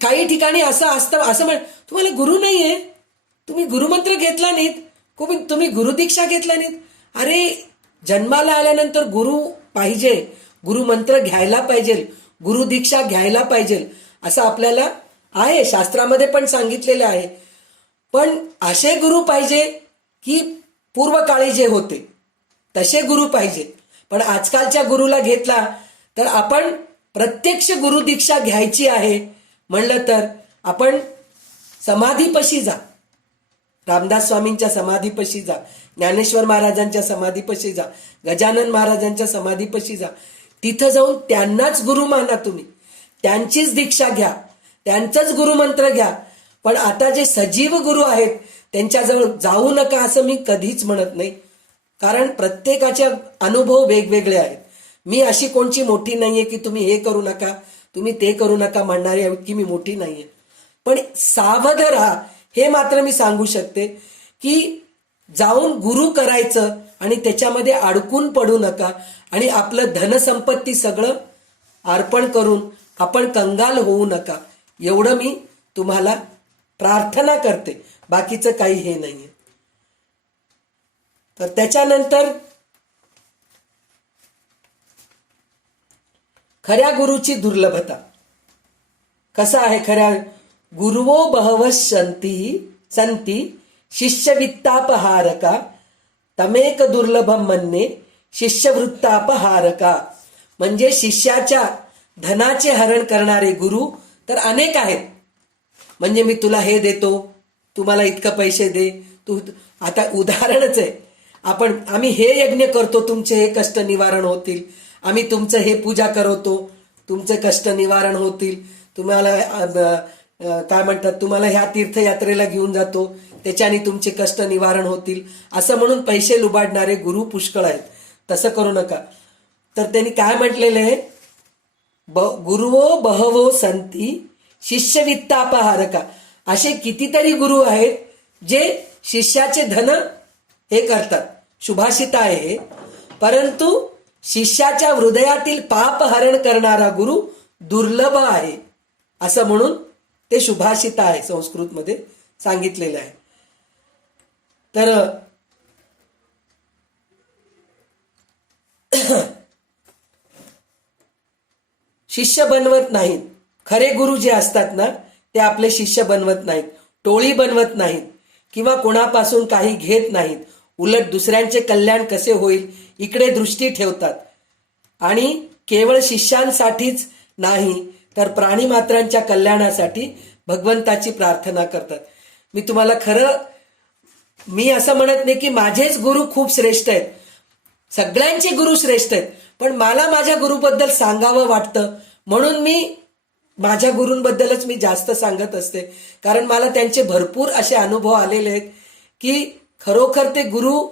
काही ठिकाणी असं असतं, असं म्हण तुम्हाला गुरु नाहीये, तुम्ही गुरुमंत्र घेतला नाहीत, तुम्ही गुरुदीक्षा घेतला नाहीत. अरे जन्माला आल्यानंतर गुरु पाहिजे, गुरुमंत्र घ्यायला पाहिजे, गुरुदीक्षा घ्यायला पाहिजे, असं आपल्याला आहे, शास्त्रामध्ये पण सांगितलेलं आहे. पण असे गुरु पाहिजे की पूर्वकाळी जे होते तसे गुरु पाहिजे. पण आजकालच्या गुरुला घेतला तर आपण प्रत्यक्ष गुरुदीक्षा घ्यायची आहे म्हणलं तर आपण समाधीपाशी जा, रामदास स्वामींच्या समाधीपाशी जा, ज्ञानेश्वर महाराजांच्या समाधीपाशी जा, गजानन महाराजांच्या समाधीपाशी जा. तिथं जाऊन त्यांनाच गुरु माना, तुम्ही त्यांचीच दीक्षा घ्या, त्यांचंच गुरुमंत्र घ्या. पण आता जे सजीव गुरु आहेत त्यांच्याजवळ जाऊ नका असं मी कधीच म्हणत नाही, कारण प्रत्येकाचे अनुभव वेगवेगळे आहेत. मी अशी कोणची मोठी नाहीये की तुम्ही हे करू नका, तुम्ही ते करू नका म्हणणारी की मी मोठी नाहीये. पण सावध राहा हे मात्र मी सांगू शकते की जाऊन गुरु करायचं आणि त्याच्यामध्ये अडकून पडू नका आणि आपलं धनसंपत्ती सगळं अर्पण करून आपण कंगाल होऊ नका, एवढं मी तुम्हाला प्रार्थना करते. बाकीचं काही हे नाहीये. तर त्याच्यानंतर खऱ्या गुरुची दुर्लभता कसं आहे? खऱ्या गुरुवो बहवः संती शिष्यवित्तापहारका तमेक दुर्लभम मन्ये शिष्यवृत्तापहारका. म्हणजे शिष्याच्या धनाचे हरण करणारे गुरु तर अनेक आहेत. म्हणजे मी तुला हे देतो, तू मला इतकं पैसे दे, तू आता उदाहरणच आहे, आम्ही हे यज्ञ करतो, तुमचे हे कष्ट निवारण होतील, आम्ही तुमचं हे पूजा करवतो, तुमचे कष्ट निवारण होतील, तुम्हाला काय म्हणतात, तुम्हाला ह्या तीर्थयात्रेला घेऊन जातो, त्याच्याने तुमचे कष्ट निवारण होतील, असं म्हणून पैसे लुबाडणारे गुरु पुष्कळ आहेत. तसं करू नका. तर त्यांनी काय म्हटलेलं आहे? गुरुवो बहवो संती शिष्यवित्तापहारका. असे कितीतरी गुरु आहेत जे शिष्याचे धन हे करतात, शुभाषिता आहे हे. परंतु शिष्याच्या हृदयातील पाप हरण करणारा गुरु दुर्लभ आहे असं म्हणून ते शुभाषिता आहे, संस्कृतमध्ये सांगितलेलं आहे. तर शिष्य बनवत नाहीत. खरे गुरु जे असतात ना ते आपले शिष्य बनवत नाहीत, टोळी बनवत नाहीत किंवा कोणापासून काही घेत नाहीत. उलट दुसऱ्यांचे कल्याण कसे होईल इकडे दृष्टी ठेवतात आणि केवळ शिष्यांसाठीच नाही तर प्राणी मात्रांच्या कल्याणासाठी भगवंताची प्रार्थना करतात. मी तुम्हाला खरं, मी असं म्हणत नाही की माझेच गुरु खूप श्रेष्ठ आहेत, सगळ्यांचे गुरु श्रेष्ठ आहेत, पण मला माझ्या गुरुबद्दल सांगावं वाटतं म्हणून मी माझ्या गुरूंबद्दलच मी जास्त सांगत असते. कारण मला त्यांचे भरपूर असे अनुभव आलेले आहेत की खरोखर ते गुरु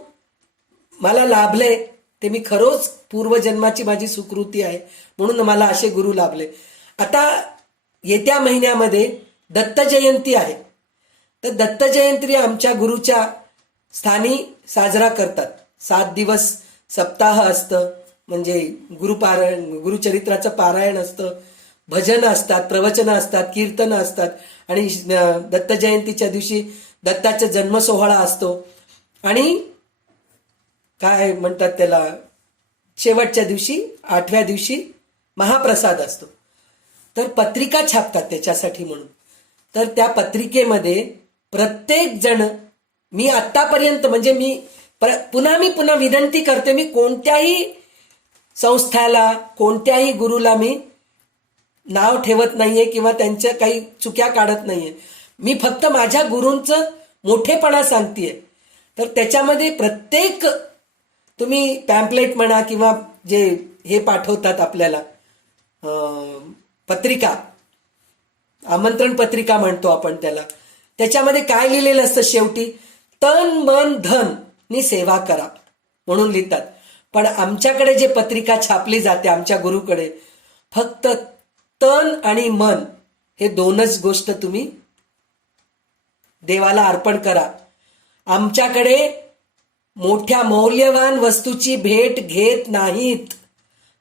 मला लाभले, ते मी खरोच पूर्वजन्माची माझी सुकृती आहे म्हणून मला असे गुरु लाभले. आता येत्या महिन्यामध्ये दत्त जयंती आहे, तर दत्त जयंती आमच्या गुरुच्या स्थानी साजरा करतात. 7 दिवस सप्ताह असतं, म्हणजे गुरुपारायण, गुरुचरित्राचं पारायण असतं, भजन असतात, प्रवचनं असतात, कीर्तनं असतात आणि दत्त जयंतीच्या दिवशी दत्ताचा जन्म सोहळा असतो आणि काय म्हणतात त्याला, शेवटच्या दिवशी 8व्या दिवशी महाप्रसाद असतो. तर पत्रिका छापतात त्याच्यासाठी म्हणून. तर त्या पत्रिकेमध्ये प्रत्येक जण, मी आत्तापर्यंत म्हणजे मी पुन्हा विनंती करते, मी कोणत्याही संस्थाला कोणत्याही गुरुला मी नाव ठेवत नाहीये किंवा त्यांच्या काही चुक्या काढत नाहीये. मी फक्त माझ्या गुरूंचं मोठेपणा सांगतेय. तर त्याच्यामध्ये प्रत्येक तुम्ही पॅम्पलेट म्हणा किंवा जे हे पाठवतात आपल्याला पत्रिका, आमंत्रण पत्रिका म्हणतो आपण त्याला, त्याच्यामध्ये काय लिहिलेलं असतं शेवटी, तन मन धन नी सेवा करा म्हणून लिहितात. पण आमच्याकडे जे पत्रिका छापली जाते आमच्या गुरुकडे, फक्त तन आणि मन हे 2च गोष्ट तुम्ही देवाला अर्पण करा. आमच्याकडे मोठ्या मौल्यवान वस्तूची भेट घेत नाहीत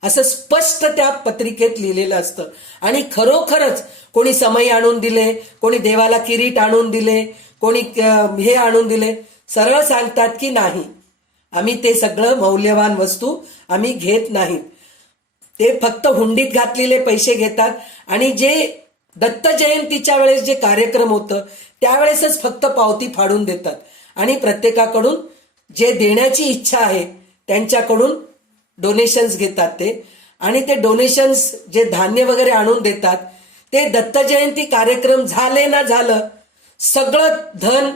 असं स्पष्ट त्या पत्रिकेत लिहिलेलं असतं. आणि खरोखरच कोणी समई आणून दिले, कोणी देवाला किरीट आणून दिले, कोणी हे आणून दिले, सरळ सांगतात की नाही, आम्ही ते सगळं मौल्यवान वस्तू आम्ही घेत नाहीत. ते फक्त हुंडीत घातलेले पैसे घेतात आणि जे दत्त जयंतीच्या वेळेस जे कार्यक्रम होतं त्यावेळेसच फक्त पावती फाडून देतात आणि प्रत्येकाकडून जे देण्याची इच्छा आहे त्यांच्याकडून डोनेशन्स घेतात ते. आणि ते डोनेशन्स जे धान्य वगैरे आणून देतात ते दत्त जयंती कार्यक्रम झाले ना झालं सगळं धन,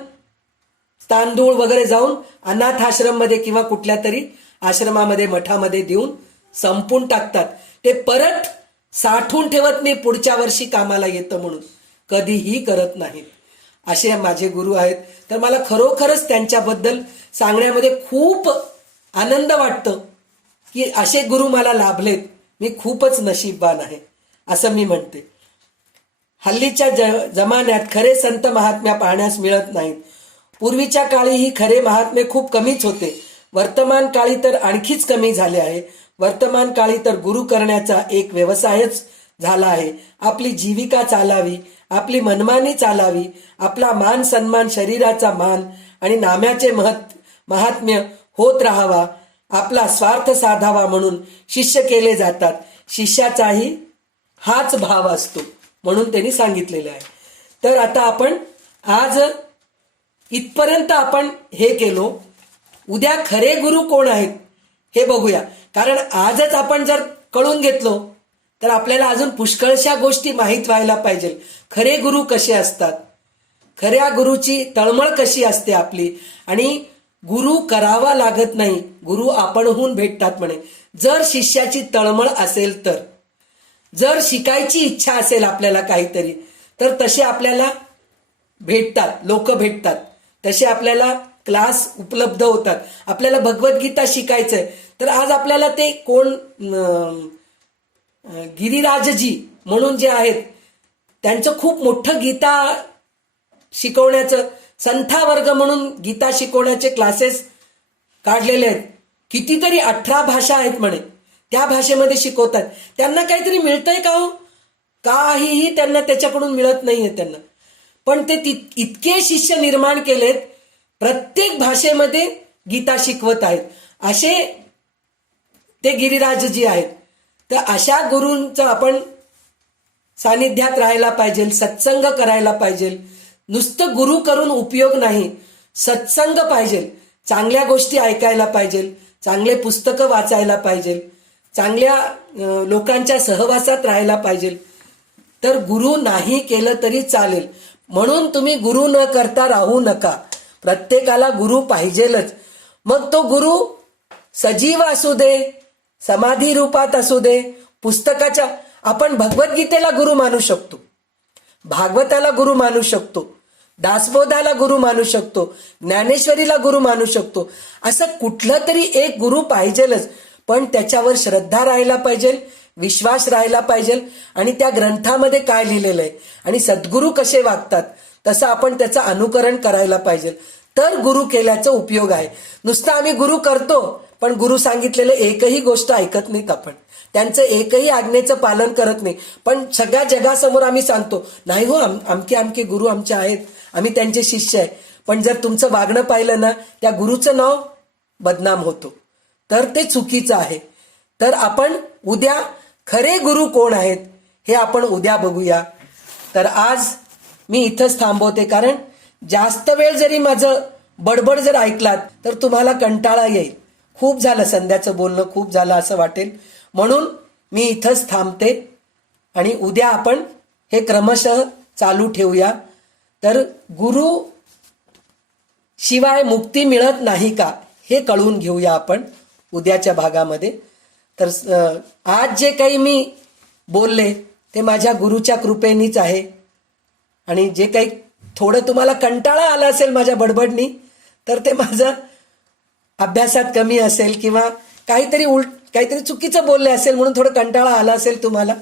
तांदूळ वगैरे जाऊन अनाथ आश्रममध्ये किंवा कुठल्या तरी आश्रमामध्ये मठामध्ये देऊन संपून टाकतात. ते परत साठवून ठेवत नाही पुढच्या वर्षी कामाला येतं म्हणून, कधीही करत नाहीत. असे माझे गुरु आहेत. तर मला खरोखरच त्यांच्याबद्दल सांगण्यामध्ये खूप आनंद वाटतं की असे गुरु मला लाभलेत, मी खूपच नशीबवान आहे असं मी म्हणते. हल्लीच्या जमान्यात खरे संत महात्म्या पाहण्यास मिळत नाहीत. पूर्वीच्या काळीही खरे महात्मे खूप कमीच होते, वर्तमान काळी तर आणखीच कमी झाले आहे. वर्तमान काळी तर गुरु करण्याचा एक व्यवसायच झाला आहे. आपली जीविका चालावी, आपली मनमानी चालावी, आपला मान सन्मान, शरीराचा मान आणि नाम्याचे महात्म्य होत राहावा, आपला स्वार्थ साधावा म्हणून शिष्य केले जातात. शिष्याचाही हाच भाव असतो म्हणून त्यांनी सांगितलेले आहे. तर आता आपण आज इथपर्यंत आपण हे केलो. उद्या खरे गुरु कोण आहेत हे बघूया. कारण आजच आपण जर कळून घेतलो तर आपल्याला अजून पुष्कळशा गोष्टी माहीत व्हायला पाहिजे. खरे गुरु कसे असतात, खऱ्या गुरुची तळमळ कशी असते आपली. आणि गुरु करावा लागत नाही, गुरु आपणहून भेटतात म्हणे. जर शिष्याची तळमळ असेल तर, जर शिकायची इच्छा असेल आपल्याला काहीतरी, तर तसे आपल्याला भेटतात, लोक भेटतात, तसे आपल्याला क्लास उपलब्ध होतात. आपल्याला भगवद्गीता शिकायचंय तर आज आपल्याला ते कोण गिरिराजजी म्हणून जे आहेत त्यांचं खूप मोठं गीता शिकवण्याचं संथा वर्ग म्हणून गीता शिकवण्याचे क्लासेस काढलेले आहेत. कितीतरी 18 भाषा आहेत म्हणे, त्या भाषेमध्ये शिकवतात. त्यांना काहीतरी मिळतंय का हो? काहीही त्यांना त्याच्याकडून मिळत नाहीये त्यांना. पण ते इतके शिष्य निर्माण केलेत, प्रत्येक भाषेमध्ये गीता शिकवत आहेत. असे ते गिरिराजजी आहेत. तर अशा गुरूंचं आपण सानिध्यात राहायला पाहिजे, सत्संग करायला पाहिजे. नुसतं गुरु करून उपयोग नाही, सत्संग पाहिजे, चांगल्या गोष्टी ऐकायला पाहिजे, चांगले पुस्तकं वाचायला पाहिजे, चांगल्या लोकांच्या सहवासात राहायला पाहिजे. तर गुरु नाही केलं तरी चालेल. म्हणून तुम्ही गुरु न करता राहू नका. प्रत्येकाला गुरु पाहिजेलच. मग तो गुरु सजीव असू दे, समाधी रूपात असू दे, पुस्तकाच्या, आपण भगवद्गीतेला गुरु मानू शकतो, भागवताला गुरु मानू शकतो, दासबोधाला गुरु मानू शकतो, ज्ञानेश्वरीला गुरु मानू शकतो. असं कुठलं तरी एक गुरु पाहिजेलच. पण त्याच्यावर श्रद्धा राहायला पाहिजे, विश्वास राहायला पाहिजे, आणि त्या ग्रंथामध्ये काय लिहिलेलं आहे आणि सद्गुरू कसे वागतात तसं आपण त्याचं अनुकरण करायला पाहिजे. तर गुरु केल्याचा उपयोग आहे. नुसतं आम्ही गुरु करतो पण गुरु सांगितलेलं एकही गोष्ट ऐकत नाहीत आपण, त्यांचं एकही आज्ञेचं पालन करत नाही. पण सगळ्या जगासमोर आम्ही सांगतो, नाही हो आमके आमके गुरु आमचे आहेत, आम्ही त्यांचे शिष्य आहे. पण जर तुमचं वागणं पाहिलं ना, त्या गुरुचं नाव बदनाम होतो. तर ते चुकीचं आहे. तर आपण उद्या खरे गुरु कोण आहेत हे आपण उद्या बघूया. तर आज मी इथंच थांबवते, कारण जास्त वेळ जरी माझं बडबड जर ऐकलात तर तुम्हाला कंटाळा येईल. खूप झालं संध्याचं बोलणं, खूप झालं असं वाटेल. म्हणून मी इथंच थांबते आणि उद्या आपण हे क्रमशः चालू ठेवूया. तर गुरु शिवाय मुक्ती मिळत नाही का हे कळून घेऊया आपण उद्याच्या भागामध्ये. तर आज जे काही मी बोलले ते माझ्या गुरुच्या कृपेनीच आहे. आणि जे काही थोडं तुम्हाला कंटाळा आला असेल माझ्या बडबडनी, तर ते माझं अभ्यासात कमी असेल किंवा काहीतरी चुकीचं बोलले असेल म्हणून थोडं कंटाळा आला असेल तुम्हाला,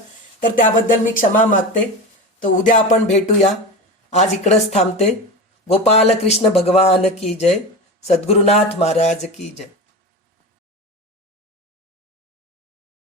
तर त्याबद्दल मी क्षमा मागते. तर उद्या आपण भेटूया. आज इकडंच थांबते. गोपाल कृष्ण भगवान की जय. सद्गुरुनाथ महाराज की जय.